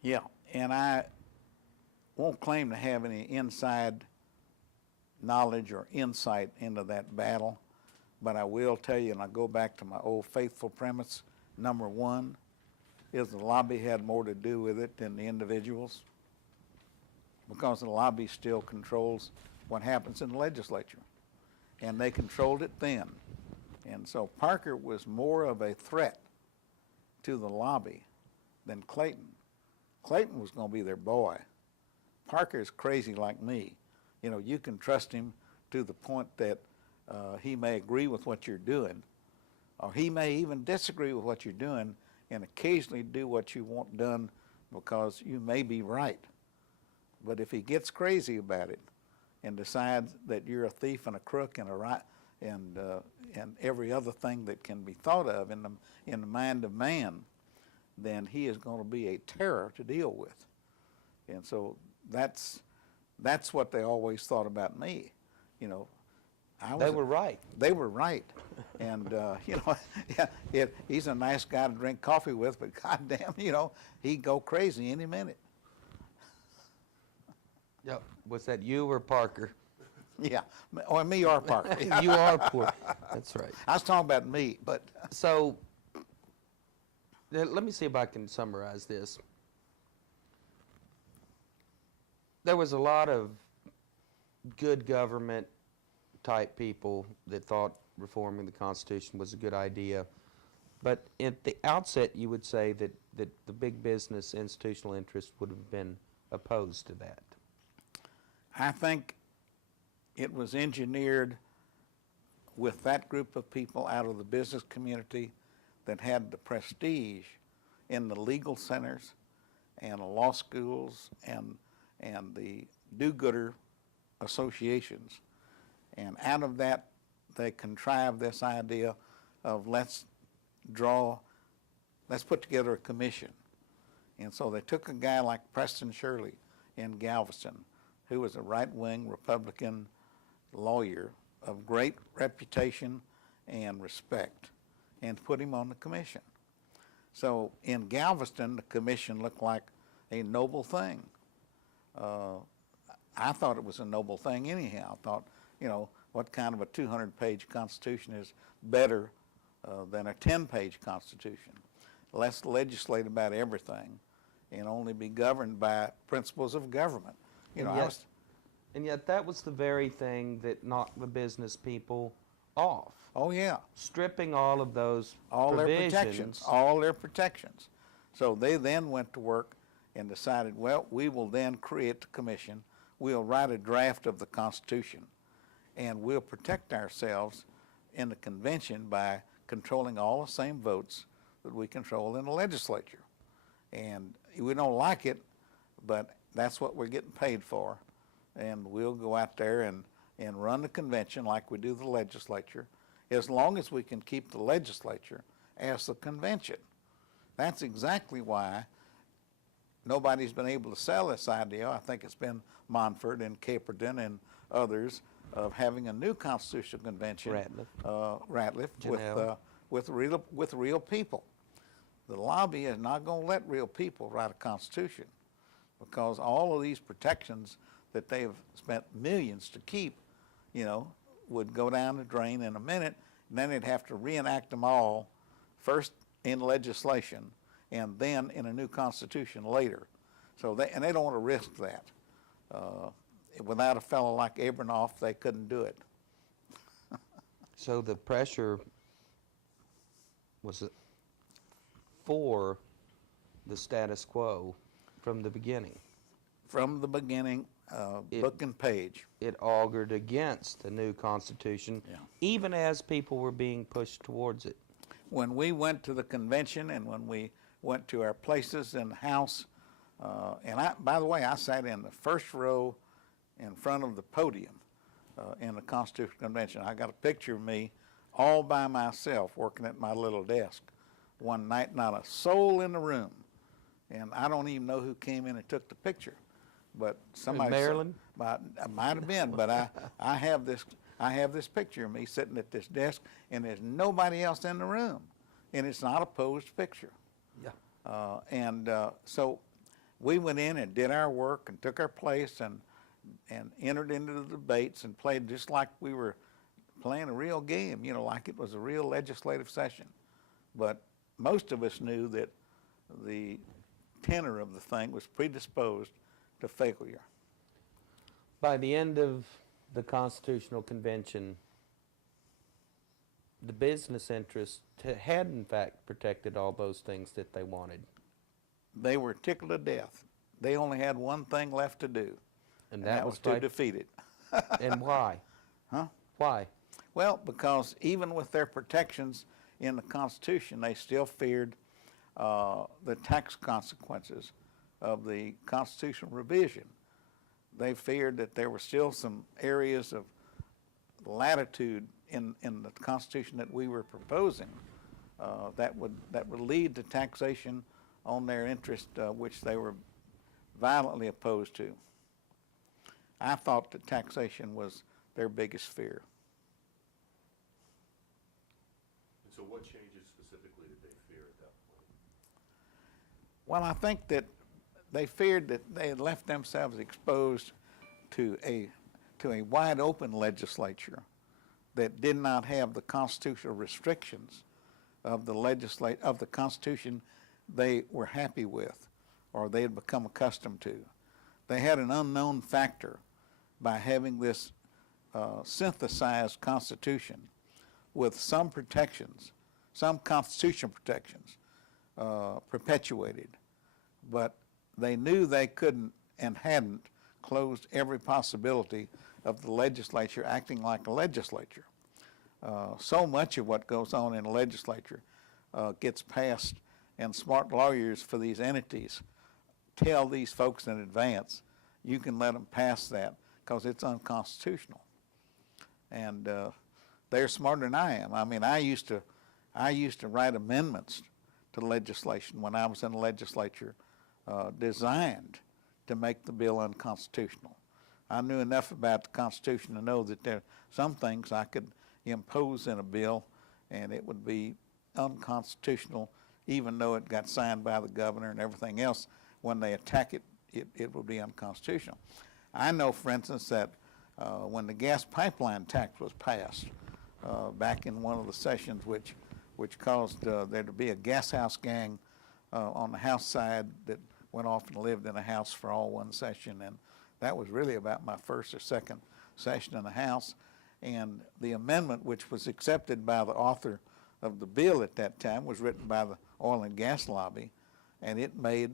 Yeah, and I won't claim to have any inside knowledge or insight into that battle, but I will tell you, and I go back to my old faithful premise, number one, is the lobby had more to do with it than the individuals, because the lobby still controls what happens in the legislature, and they controlled it then. And so Parker was more of a threat to the lobby than Clayton. Clayton was going to be their boy. Parker's crazy like me. You know, you can trust him to the point that he may agree with what you're doing, or he may even disagree with what you're doing and occasionally do what you want done because you may be right. But if he gets crazy about it and decides that you're a thief and a crook and a right and every other thing that can be thought of in the mind of man, then he is going to be a terror to deal with. And so that's what they always thought about me. You know, They were right. They were right. And, you know, he's a nice guy to drink coffee with, but goddamn, you know, he'd go crazy any minute. Yep. Was that you or Parker? Yeah, or me or Parker. You are poor. That's right. I was talking about me, but So let me see if I can summarize this. There was a lot of good government type people that thought reforming the Constitution was a good idea. But at the outset, you would say that the big business institutional interest would have been opposed to that. I think it was engineered with that group of people out of the business community that had the prestige in the legal centers and the law schools and the do-gooder associations. And out of that, they contrived this idea of let's put together a commission. And so they took a guy like Preston Shirley in Galveston, who was a right-wing Republican lawyer of great reputation and respect, and put him on the commission. So in Galveston, the commission looked like a noble thing. I thought it was a noble thing anyhow. I thought, you know, what kind of a 200-page Constitution is better than a 10-page Constitution? Let's legislate about everything and only be governed by principles of government. You know, And yet that was the very thing that knocked the business people off. oh yeah, Stripping all of those all provisions. their protections, all their protections. So they then went to work and decided, well, we will then create the commission. We'll write a draft of the Constitution, and we'll protect ourselves in the convention by controlling all the same votes that we control in the legislature. And we don't like it, but that's what we're getting paid for. And we'll go out there and run the convention like we do the legislature, as long as we can keep the legislature as the convention. That's exactly why nobody's been able to sell this idea. I think it's been Montford and Caperton and others of having a new constitutional convention. Ratliff with real people. The lobby is not going to let real people write a constitution, because all of these protections that they've spent millions to keep, you know, would go down the drain in a minute, and then they'd have to reenact them all, first in legislation and then in a new constitution later. So they don't want to risk that. Without a fellow like Abernoff, they couldn't do it. So the pressure was for the status quo from the beginning. From the beginning, book and page. It augured against the new Constitution, Yeah. even as people were being pushed towards it. When we went to the convention and when we went to our places in the House, and by the way, I sat in the first row in front of the podium in the Constitutional Convention. I got a picture of me all by myself working at my little desk one night, not a soul in the room. And I don't even know who came in and took the picture. But somebody, Maryland? It might have been, but I have this picture of me sitting at this desk, and there's nobody else in the room, and it's not a posed picture. Yeah. So we went in and did our work and took our place and entered into the debates and played just like we were playing a real game, you know, like it was a real legislative session. But most of us knew that the tenor of the thing was predisposed to failure. By the end of the Constitutional Convention, the business interests had in fact protected all those things that they wanted. They were tickled to death. They only had one thing left to do, And that was to defeat it. And why? Huh? Why? Well, because even with their protections in the Constitution, they still feared the tax consequences of the constitutional revision. They feared that there were still some areas of latitude in the Constitution that we were proposing that would lead to taxation on their interest, which they were violently opposed to. I thought that taxation was their biggest fear. And so what changes specifically did they fear at that point? Well, I think that they feared that they had left themselves exposed to a wide open legislature that did not have the constitutional restrictions of the Constitution they were happy with or they had become accustomed to. They had an unknown factor by having this synthesized Constitution with some protections, some constitutional protections perpetuated, but they knew they couldn't and hadn't closed every possibility of the legislature acting like a legislature. So much of what goes on in a legislature gets passed and smart lawyers for these entities tell these folks in advance, you can let them pass that because it's unconstitutional. And they're smarter than I am. I mean, I used to write amendments to legislation when I was in the legislature designed to make the bill unconstitutional. I knew enough about the Constitution to know that there are some things I could impose in a bill and it would be unconstitutional even though it got signed by the governor and everything else. When they attack it, it would be unconstitutional. I know, for instance, that when the gas pipeline tax was passed back in one of the sessions, which caused there to be a gas house gang on the House side that went off and lived in a house for all one session, and that was really about my first or second session in the House. And the amendment, which was accepted by the author of the bill at that time, was written by the oil and gas lobby, and it made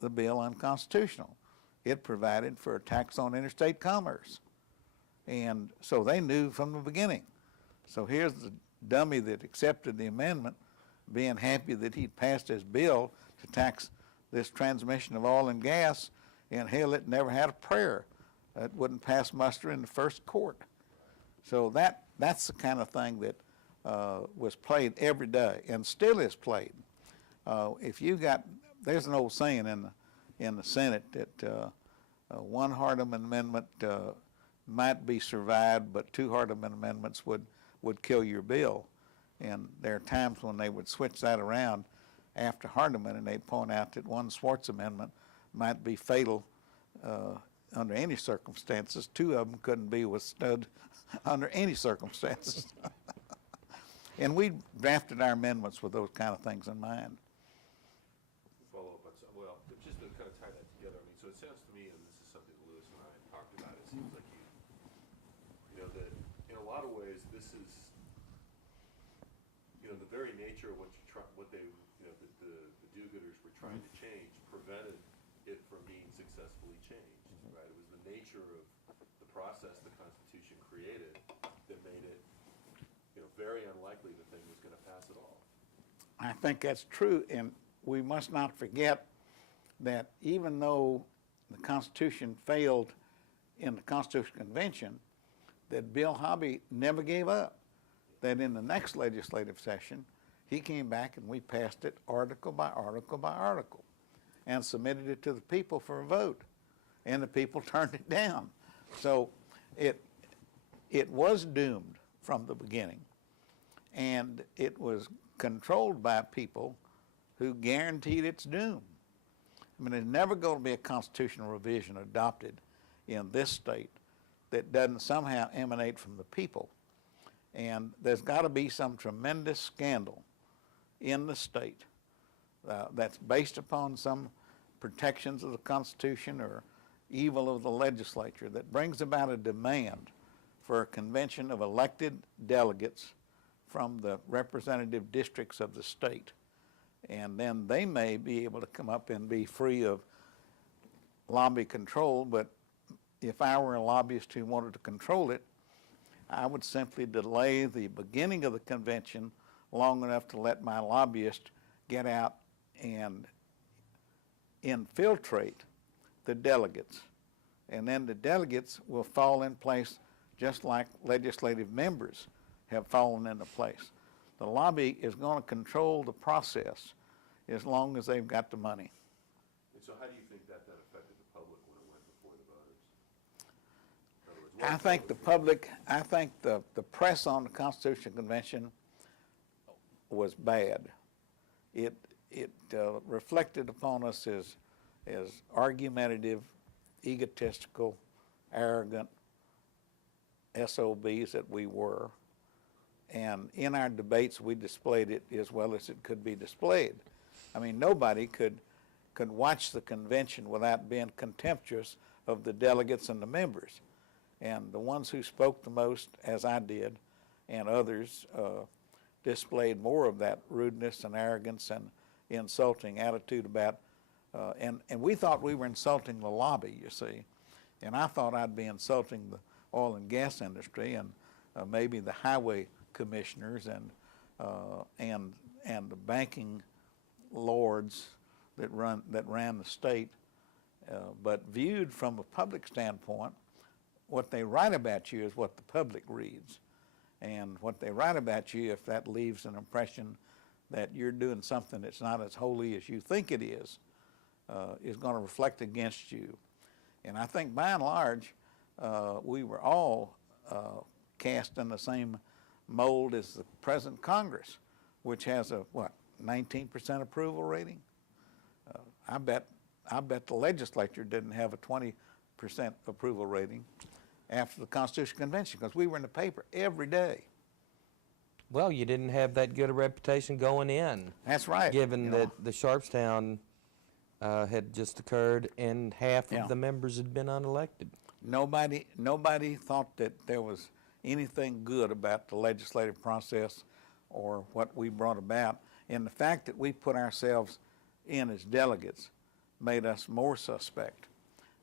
the bill unconstitutional. It provided for a tax on interstate commerce. And so they knew from the beginning. So here's the dummy that accepted the amendment, being happy that he'd passed his bill to tax this transmission of oil and gas, and hell, it never had a prayer. It wouldn't pass muster in the first court. So that's the kind of thing that was played every day and still is played. There's an old saying in the Senate that one Hardeman amendment might be survived, but two Hardeman amendments would kill your bill. And there are times when they would switch that around after Hardeman, and they'd point out that one Schwartz amendment might be fatal under any circumstances. Two of them couldn't be withstood under any circumstances. And we drafted our amendments with those kind of things in mind. Follow up on some, well, just to kind of tie that together, I mean, so it sounds to me, and this is something that Louis and I talked about, it seems like you know, that in a lot of ways, this is, you know, the very nature of what they, you know, the do-gooders were trying to change prevented it from being successfully changed, right? It was the nature of the process the Constitution created that made it, you know, very unlikely the thing was going to pass at all. I think that's true, and we must not forget that even though the Constitution failed in the Constitutional Convention, that Bill Hobby never gave up. That in the next legislative session, he came back and we passed it article by article by article and submitted it to the people for a vote, and the people turned it down. So it was doomed from the beginning, and it was controlled by people who guaranteed its doom. I mean, there's never going to be a constitutional revision adopted in this state that doesn't somehow emanate from the people. And there's got to be some tremendous scandal in the state that's based upon some protections of the Constitution or evil of the legislature that brings about a demand for a convention of elected delegates from the representative districts of the state. And then they may be able to come up and be free of lobby control, but if I were a lobbyist who wanted to control it, I would simply delay the beginning of the convention long enough to let my lobbyist get out and infiltrate the delegates. And then the delegates will fall in place just like legislative members have fallen into place. The lobby is going to control the process as long as they've got the money. And so how do you think that affected the public when it went before the voters? In other words, I think the public, I think the press on the Constitutional Convention was bad. It reflected upon us as argumentative, egotistical, arrogant SOBs that we were. And in our debates, we displayed it as well as it could be displayed. I mean, nobody could watch the convention without being contemptuous of the delegates and the members. And the ones who spoke the most, as I did, and others, displayed more of that rudeness and arrogance and insulting attitude about, and we thought we were insulting the lobby, you see. And I thought I'd be insulting the oil and gas industry and maybe the highway commissioners and the banking lords that ran the state, but viewed from a public standpoint, what they write about you is what the public reads. And what they write about you, if that leaves an impression that you're doing something that's not as holy as you think it is going to reflect against you. And I think by and large, we were all cast in the same mold as the present Congress, which has a, 19% approval rating? I bet the legislature didn't have a 20% approval rating after the Constitutional Convention, because we were in the paper every day. Well, you didn't have that good a reputation going in. That's right. Given that the Sharpstown had just occurred and half of the members had been unelected. Nobody thought that there was anything good about the legislative process or what we brought about. And the fact that we put ourselves in as delegates made us more suspect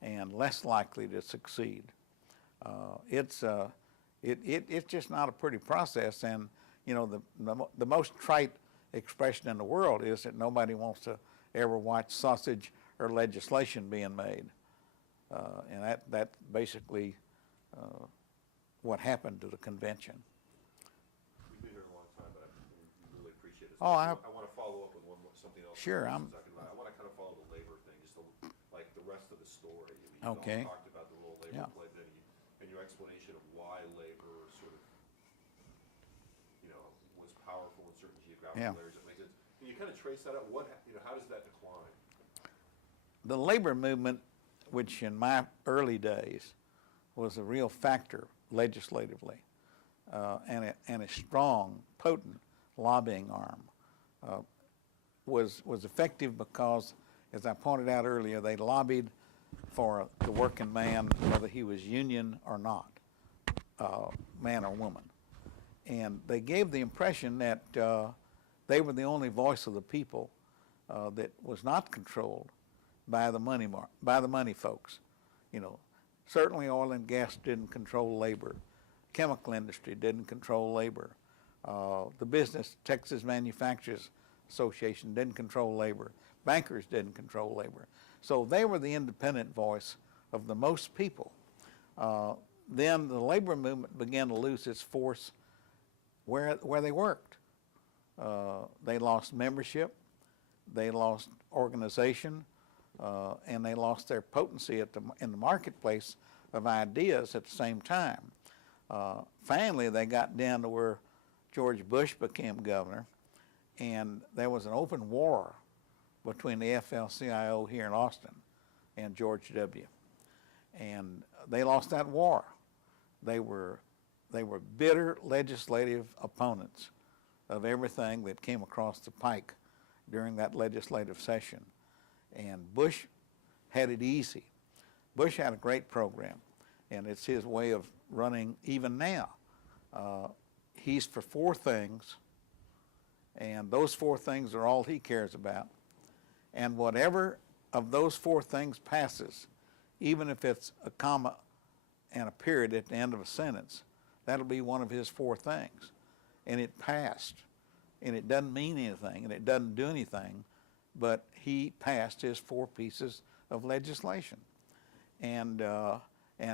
and less likely to succeed. It's just not a pretty process, and the most trite expression in the world is that nobody wants to ever watch sausage or legislation being made, and that's basically what happened to the convention. We've been here a long time, but we really appreciate it. Oh, I want to follow up with something else. Sure, I want to kind of follow the labor thing, just like the rest of the story. Okay. You talked about the role labor played, and your explanation of why labor sort of, was powerful in certain geographical areas. That makes sense. Can you kind of trace that out? How does that decline? The labor movement, which in my early days was a real factor legislatively, and a strong, potent lobbying arm, was effective because, as I pointed out earlier, they lobbied for the working man, whether he was union or not, man or woman. And they gave the impression that they were the only voice of the people that was not controlled by the money folks. Certainly oil and gas didn't control labor. Chemical industry didn't control labor. The business, Texas Manufacturers Association, didn't control labor. Bankers didn't control labor. So they were the independent voice of the most people. Then the labor movement began to lose its force where they worked. They lost membership, they lost organization, and they lost their potency in the marketplace of ideas at the same time. Finally, they got down to where George Bush became governor, and there was an open war between the AFL-CIO here in Austin and George W. And they lost that war. They were bitter legislative opponents of everything that came across the pike during that legislative session. And Bush had it easy. Bush had a great program, and it's his way of running even now. He's for 4 things, and those 4 things are all he cares about. And whatever of those 4 things passes, even if it's a comma and a period at the end of a sentence, that'll be one of his 4 things. And it passed, and it doesn't mean anything, and it doesn't do anything, but he passed his 4 pieces of legislation. And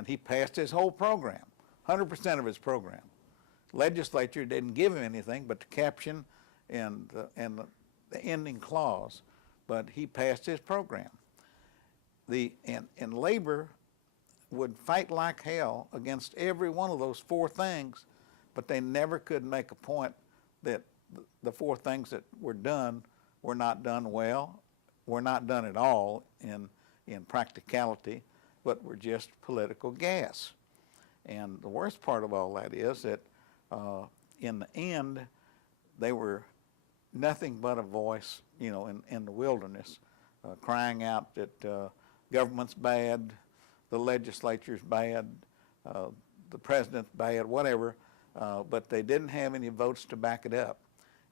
he passed his whole program, 100% of his program. Legislature didn't give him anything but the caption and the ending clause, but he passed his program. And labor would fight like hell against every one of those 4 things, but they never could make a point that the 4 things that were done were not done well, were not done at all in practicality, but were just political gas. And the worst part of all that is that in the end, they were nothing but a voice, in the wilderness, crying out that government's bad, the legislature's bad, the president's bad, whatever, but they didn't have any votes to back it up.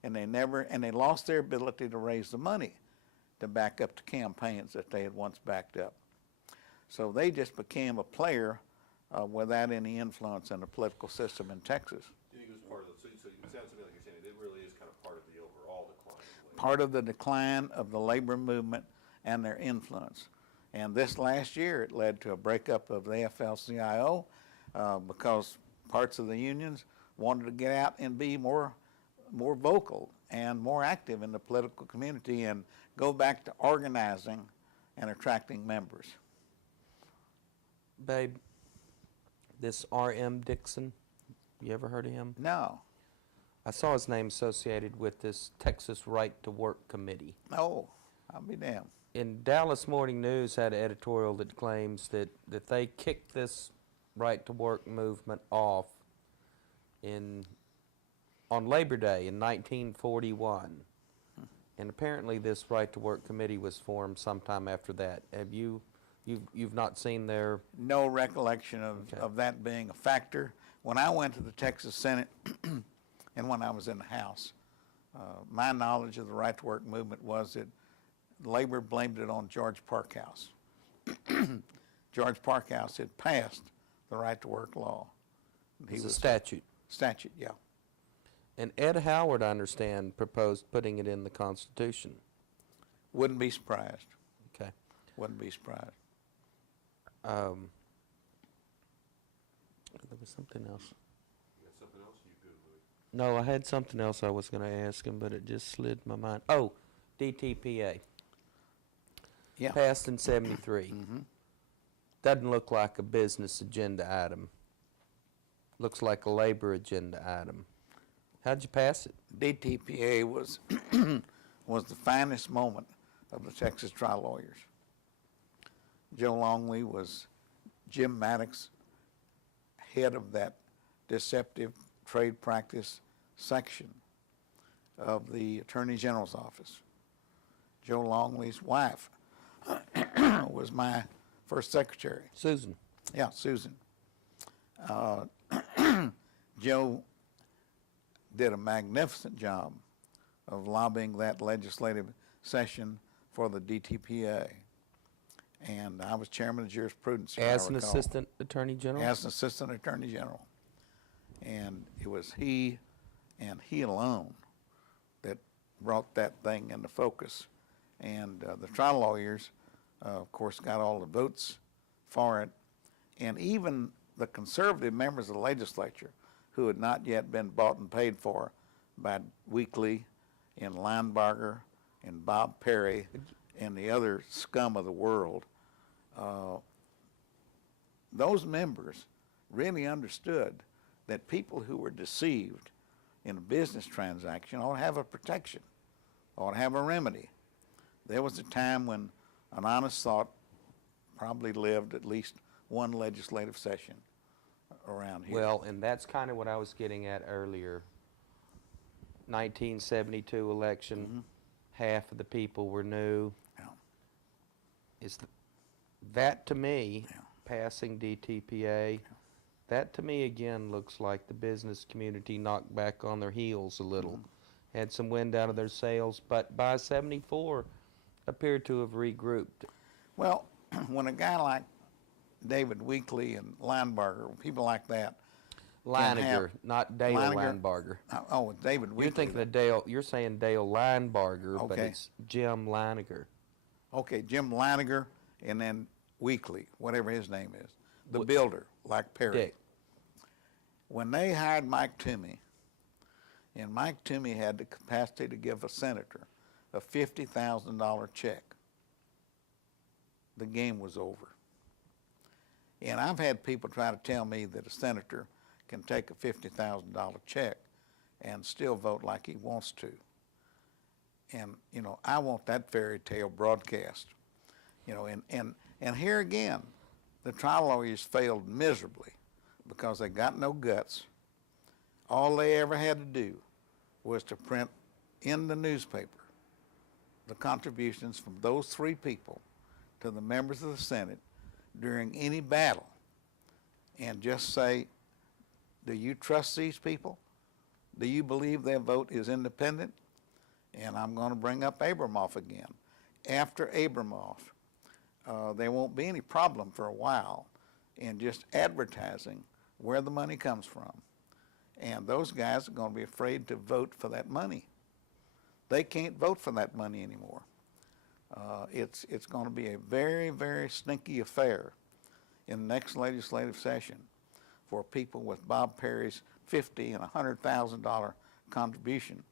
And they lost their ability to raise the money to back up the campaigns that they had once backed up. So they just became a player without any influence in the political system in Texas. Do you think it was part of so it sounds to me like you're saying it really is kind of part of the overall decline of labor? part of the decline of the labor movement and their influence. And this last year, it led to a breakup of the AFL-CIO because parts of the unions wanted to get out and be more vocal and more active in the political community and go back to organizing and attracting members. Babe, this R.M. Dixon, you ever heard of him? No. I saw his name associated with this Texas Right to Work Committee. Oh, I'll be damned. In Dallas Morning News had an editorial that claims that they kicked this right to work movement off on Labor Day in 1941. And apparently this right to work committee was formed sometime after that. Have you've not seen their... No recollection Okay. of that being a factor. When I went to the Texas Senate and when I was in the House, my knowledge of the right to work movement was that labor blamed it on George Parkhouse. George Parkhouse had passed the right to work law. It's a statute. Statute, yeah. And Ed Howard, I understand, proposed putting it in the Constitution. Wouldn't be surprised. Okay. Wouldn't be surprised. There was something else. You got something else? You good, Louis? No, I had something else I was going to ask him, but it just slid my mind. Oh, DTPA. Yeah. Passed in 73. Doesn't look like a business agenda item. Looks like a labor agenda item. How'd you pass it? DTPA was was the finest moment of the Texas trial lawyers. Joe Longley was Jim Maddox, head of that deceptive trade practice section of the Attorney General's office. Joe Longley's wife was my first secretary. Susan. Yeah, Susan. Joe did a magnificent job of lobbying that legislative session for the DTPA. And I was chairman of jurisprudence. if I As an recall. assistant attorney general? As an assistant attorney general. And it was he and he alone that brought that thing into focus. And the trial lawyers, of course, got all the votes for it. And even the conservative members of the legislature who had not yet been bought and paid for by Weekly and Linebarger and Bob Perry and the other scum of the world, those members really understood that people who were deceived in a business transaction ought to have a protection, ought to have a remedy. There was a time when an honest thought probably lived at least one legislative session around here. Well, and that's kind of what I was getting at earlier. 1972 election, half of the people were new. Yeah. That to me, passing DTPA, that to me again looks like the business community knocked back on their heels a little. Had some wind out of their sails, but by 74 appeared to have regrouped. Well, when a guy like David Weekly and Linebarger, people like that, Leininger, not Dale Leininger. Linebarger. David Weekly. You're thinking of Dale, you're saying Dale Linebarger, but Okay. it's Jim Leininger. Okay, Jim Leininger and then Weekly, whatever his name is. The builder, like Perry. Dick. When they hired Mike Toomey, and Mike Toomey had the capacity to give a senator a $50,000 check, the game was over. And I've had people try to tell me that a senator can take a $50,000 check and still vote like he wants to. And, you know, I want that fairy tale broadcast. You know, and here again, the trial lawyers failed miserably because they got no guts. All they ever had to do was to print in the newspaper the contributions from those three people to the members of the Senate during any battle and just say, do you trust these people? Do you believe their vote is independent? And I'm going to bring up Abramoff again. After Abramoff, there won't be any problem for a while in just advertising where the money comes from. And those guys are going to be afraid to vote for that money. they can't vote for that money anymore. It's going to be a very, very stinky affair in the next legislative session for people with Bob Perry's $50,000 and $100,000 contribution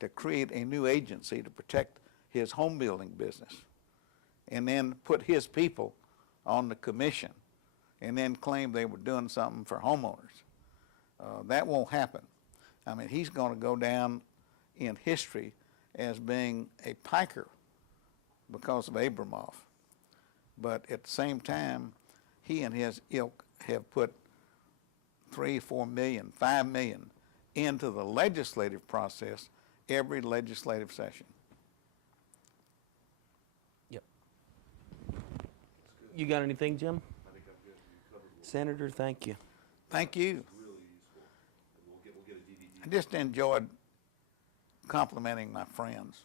to create a new agency to protect his home building business, and then put his people on the commission, and then claim they were doing something for homeowners. That won't happen. I mean, he's going to go down in history as being a piker because of Abramoff. But at the same time, he and his ilk have put 3, 4 million, 5 million into the legislative process every legislative session. Yep. You got anything, Jim? I think I'm good. You covered what Senator, thank you. Thank you. was really useful. And we'll get a DVD. I just enjoyed complimenting my friends.